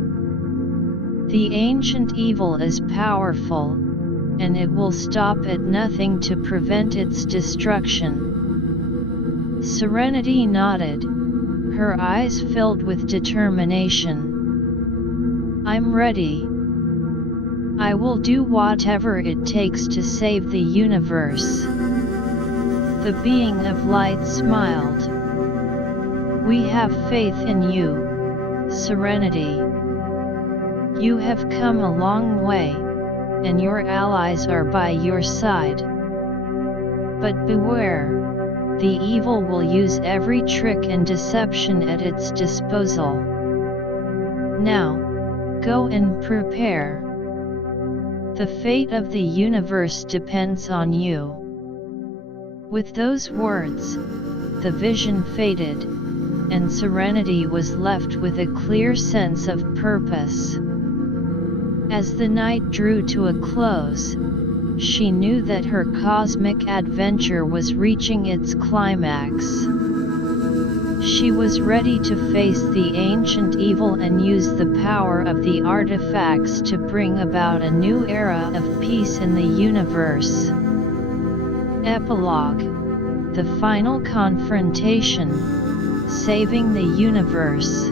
The ancient evil is powerful, and it will stop at nothing to prevent its destruction." Serenity nodded, her eyes filled with determination. "I'm ready. I will do whatever it takes to save the universe." The being of light smiled. "We have faith in you, Serenity. You have come a long way, and your allies are by your side. But beware, the evil will use every trick and deception at its disposal. Now, go and prepare. The fate of the universe depends on you." With those words, the vision faded, and Serenity was left with a clear sense of purpose. As the night drew to a close, she knew that her cosmic adventure was reaching its climax. She was ready to face the ancient evil and use the power of the artifacts to bring about a new era of peace in the universe. Epilogue: the final confrontation, saving the universe.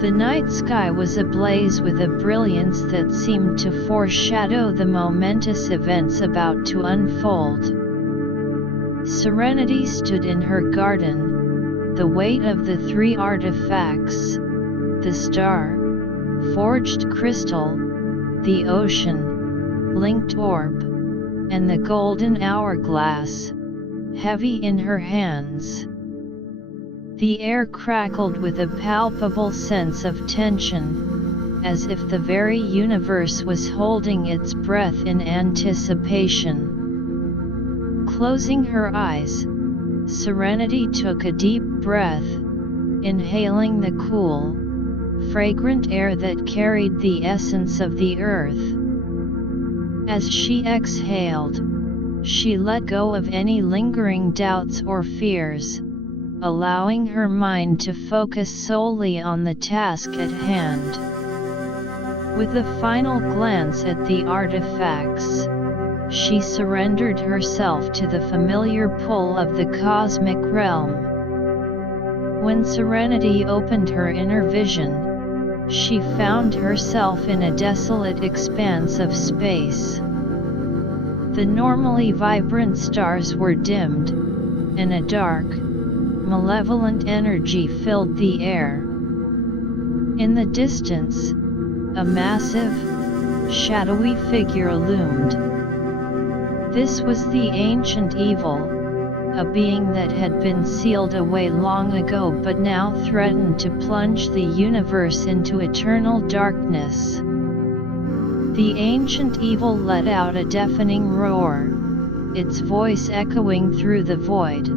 The night sky was ablaze with a brilliance that seemed to foreshadow the momentous events about to unfold. Serenity stood in her garden, the weight of the three artifacts, the star, forged crystal, the ocean, linked orb, and the golden hourglass, heavy in her hands. The air crackled with a palpable sense of tension, as if the very universe was holding its breath in anticipation. Closing her eyes, Serenity took a deep breath, inhaling the cool, fragrant air that carried the essence of the earth. As she exhaled, She let go of any lingering doubts or fears, allowing her mind to focus solely on the task at hand. With a final glance at the artifacts, she surrendered herself to the familiar pull of the cosmic realm. When Serenity opened her inner vision, she found herself in a desolate expanse of space. The normally vibrant stars were dimmed, and a dark, malevolent energy filled the air. In the distance, a massive, shadowy figure loomed. This was the ancient evil, a being that had been sealed away long ago but now threatened to plunge the universe into eternal darkness. The ancient evil let out a deafening roar, its voice echoing through the void.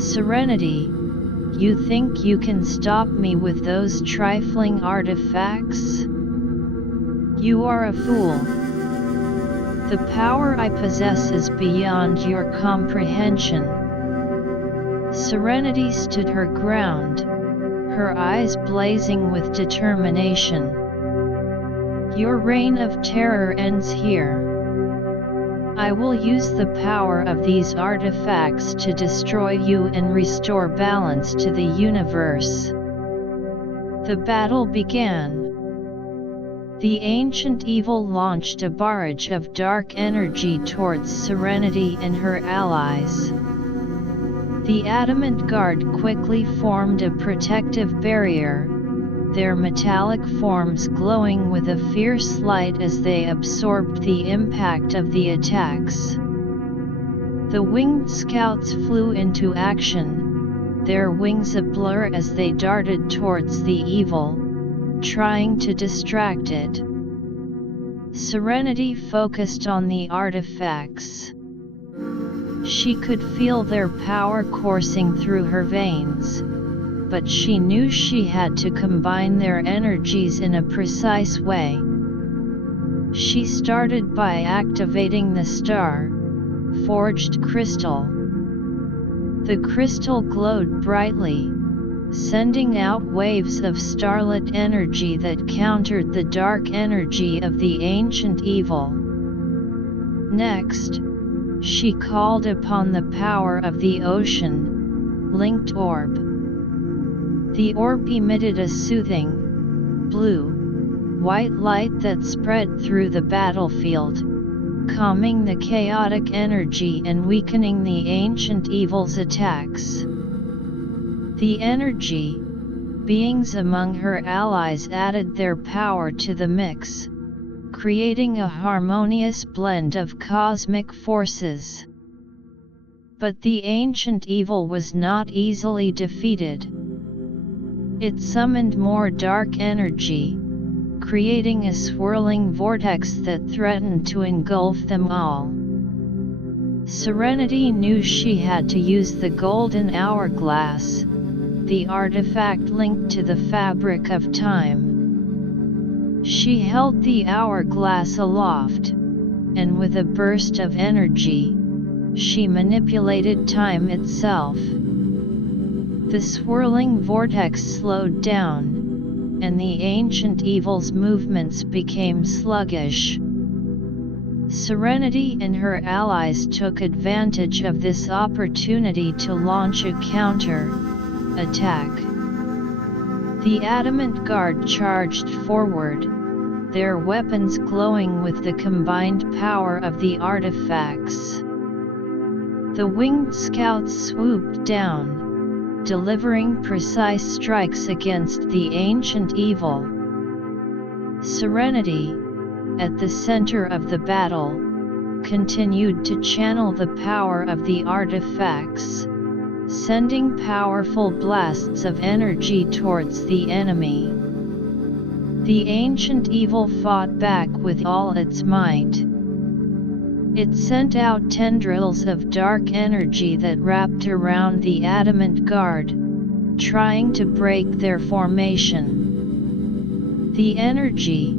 "Serenity, you think you can stop me with those trifling artifacts? You are a fool. The power I possess is beyond your comprehension." Serenity stood her ground, her eyes blazing with determination. "Your reign of terror ends here. I will use the power of these artifacts to destroy you and restore balance to the universe." The battle began. The ancient evil launched a barrage of dark energy towards Serenity and her allies. The adamant guard quickly formed a protective barrier, their metallic forms glowing with a fierce light as they absorbed the impact of the attacks. The winged scouts flew into action, their wings a blur as they darted towards the evil, trying to distract it. Serenity focused on the artifacts. She could feel their power coursing through her veins, but she knew she had to combine their energies in a precise way. She started by activating the star-forged crystal. The crystal glowed brightly, sending out waves of starlit energy that countered the dark energy of the ancient evil. Next, she called upon the power of the ocean-linked orb. The orb emitted a soothing, blue-white light that spread through the battlefield, calming the chaotic energy and weakening the ancient evil's attacks. The energy, beings among her allies added their power to the mix, creating a harmonious blend of cosmic forces. But the ancient evil was not easily defeated. It summoned more dark energy, creating a swirling vortex that threatened to engulf them all. Serenity knew she had to use the golden hourglass, the artifact linked to the fabric of time. She held the hourglass aloft, and with a burst of energy, she manipulated time itself. The swirling vortex slowed down, and the ancient evil's movements became sluggish. Serenity and her allies took advantage of this opportunity to launch a counter-attack. The adamant guard charged forward, their weapons glowing with the combined power of the artifacts. The winged scouts swooped down, delivering precise strikes against the ancient evil. Serenity, at the center of the battle, continued to channel the power of the artifacts, sending powerful blasts of energy towards the enemy. The ancient evil fought back with all its might. It sent out tendrils of dark energy that wrapped around the adamant guard, trying to break their formation. The energy,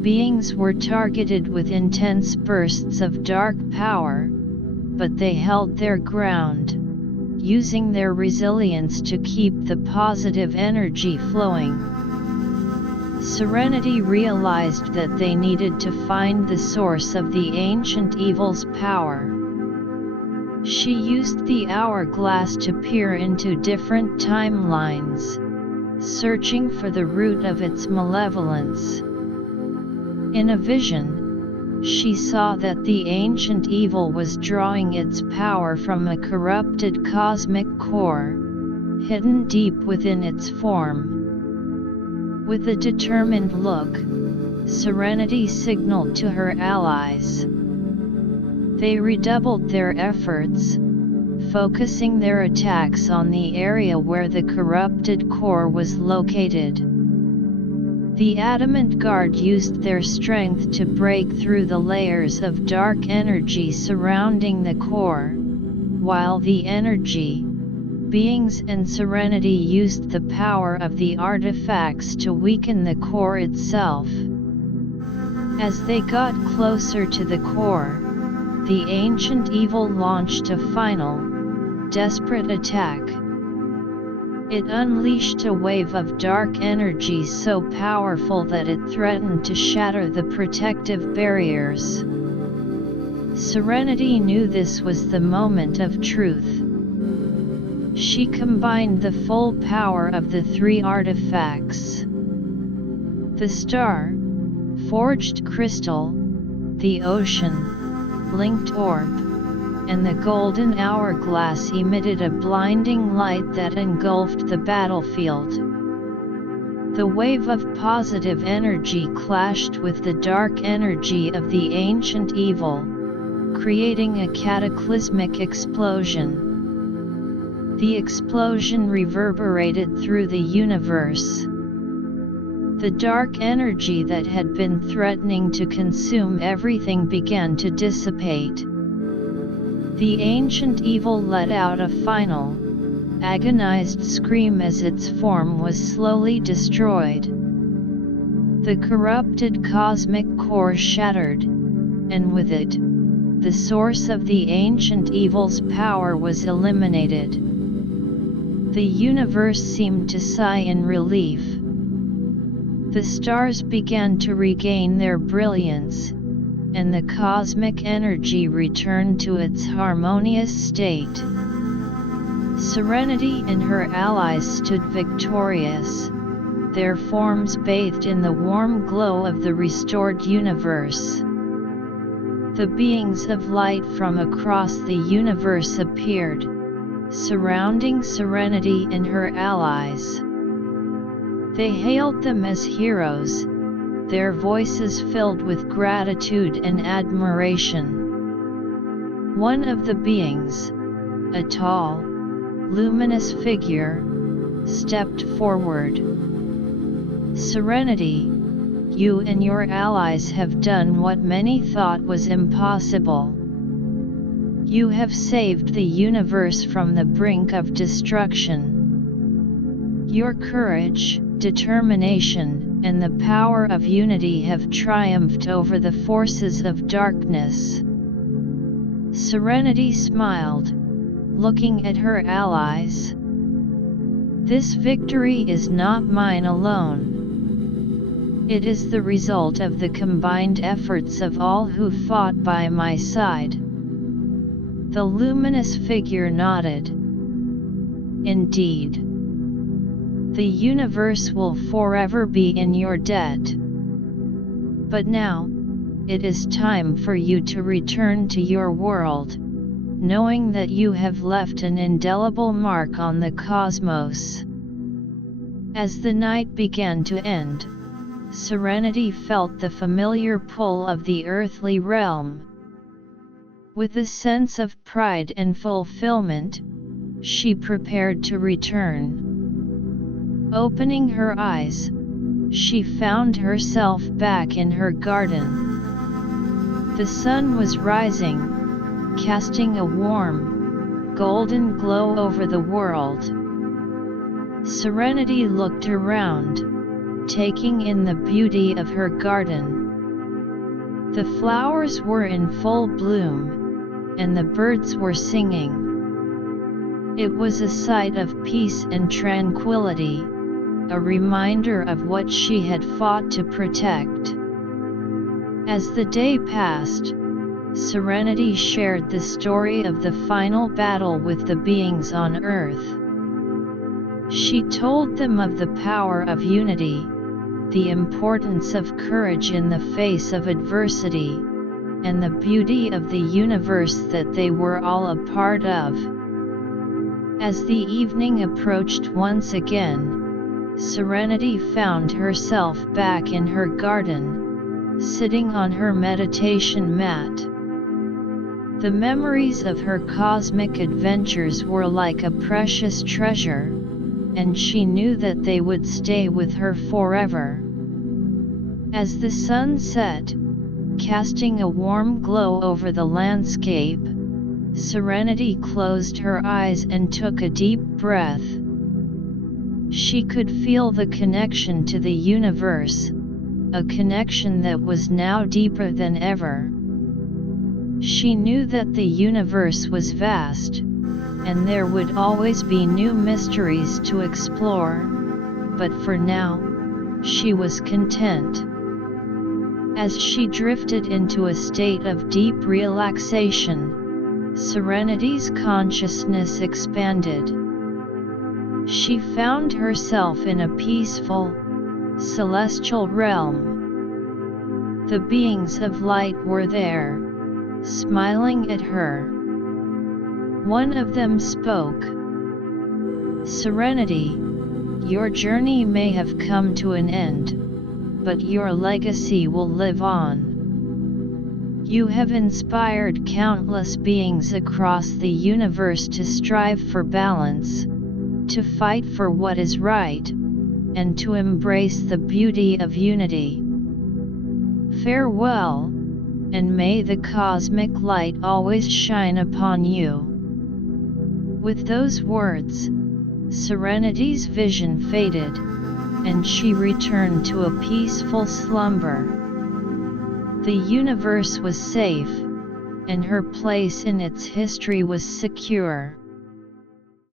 Beings were targeted with intense bursts of dark power, but they held their ground, using their resilience to keep the positive energy flowing. Serenity realized that they needed to find the source of the ancient evil's power. She used the hourglass to peer into different timelines, searching for the root of its malevolence. In a vision, she saw that the ancient evil was drawing its power from a corrupted cosmic core, hidden deep within its form. With a determined look, Serenity signaled to her allies. They redoubled their efforts, focusing their attacks on the area where the corrupted core was located. The Adamant Guard used their strength to break through the layers of dark energy surrounding the core, while the energy, beings and Serenity used the power of the artifacts to weaken the core itself. As they got closer to the core, the ancient evil launched a final, desperate attack. It unleashed a wave of dark energy so powerful that it threatened to shatter the protective barriers. Serenity knew this was the moment of truth. She combined the full power of the three artifacts: the star, forged crystal, the ocean, linked orb, and the golden hourglass emitted a blinding light that engulfed the battlefield. The wave of positive energy clashed with the dark energy of the ancient evil, creating a cataclysmic explosion. The explosion reverberated through the universe. The dark energy that had been threatening to consume everything began to dissipate. The ancient evil let out a final, agonized scream as its form was slowly destroyed. The corrupted cosmic core shattered, and with it, the source of the ancient evil's power was eliminated. The universe seemed to sigh in relief. The stars began to regain their brilliance, and the cosmic energy returned to its harmonious state. Serenity and her allies stood victorious, their forms bathed in the warm glow of the restored universe. The beings of light from across the universe appeared, surrounding Serenity and her allies. They hailed them as heroes, their voices filled with gratitude and admiration. One of the beings, a tall, luminous figure, stepped forward. Serenity, you and your allies have done what many thought was impossible. You have saved the universe from the brink of destruction. Your courage, determination, and the power of unity have triumphed over the forces of darkness. Serenity smiled, looking at her allies. This victory is not mine alone. It is the result of the combined efforts of all who fought by my side. The luminous figure nodded. Indeed. The universe will forever be in your debt. But now, it is time for you to return to your world, knowing that you have left an indelible mark on the cosmos. As the night began to end, Serenity felt the familiar pull of the earthly realm. With a sense of pride and fulfillment, she prepared to return. Opening her eyes, she found herself back in her garden. The sun was rising, casting a warm, golden glow over the world. Serenity looked around, taking in the beauty of her garden. The flowers were in full bloom, and the birds were singing. It was a sight of peace and tranquility, a reminder of what she had fought to protect. As the day passed, Serenity shared the story of the final battle with the beings on Earth. She told them of the power of unity, the importance of courage in the face of adversity, and the beauty of the universe that they were all a part of. As the evening approached once again, Serenity found herself back in her garden, sitting on her meditation mat. The memories of her cosmic adventures were like a precious treasure, and she knew that they would stay with her forever. As the sun set, casting a warm glow over the landscape, Serenity closed her eyes and took a deep breath. She could feel the connection to the universe, a connection that was now deeper than ever. She knew that the universe was vast, and there would always be new mysteries to explore, but for now, she was content. As she drifted into a state of deep relaxation, Serenity's consciousness expanded. She found herself in a peaceful, celestial realm. The beings of light were there, smiling at her. One of them spoke. "Serenity, your journey may have come to an end, but your legacy will live on. You have inspired countless beings across the universe to strive for balance, to fight for what is right, and to embrace the beauty of unity. Farewell, and may the cosmic light always shine upon you." With those words, Serenity's vision faded, and she returned to a peaceful slumber. The universe was safe, and her place in its history was secure.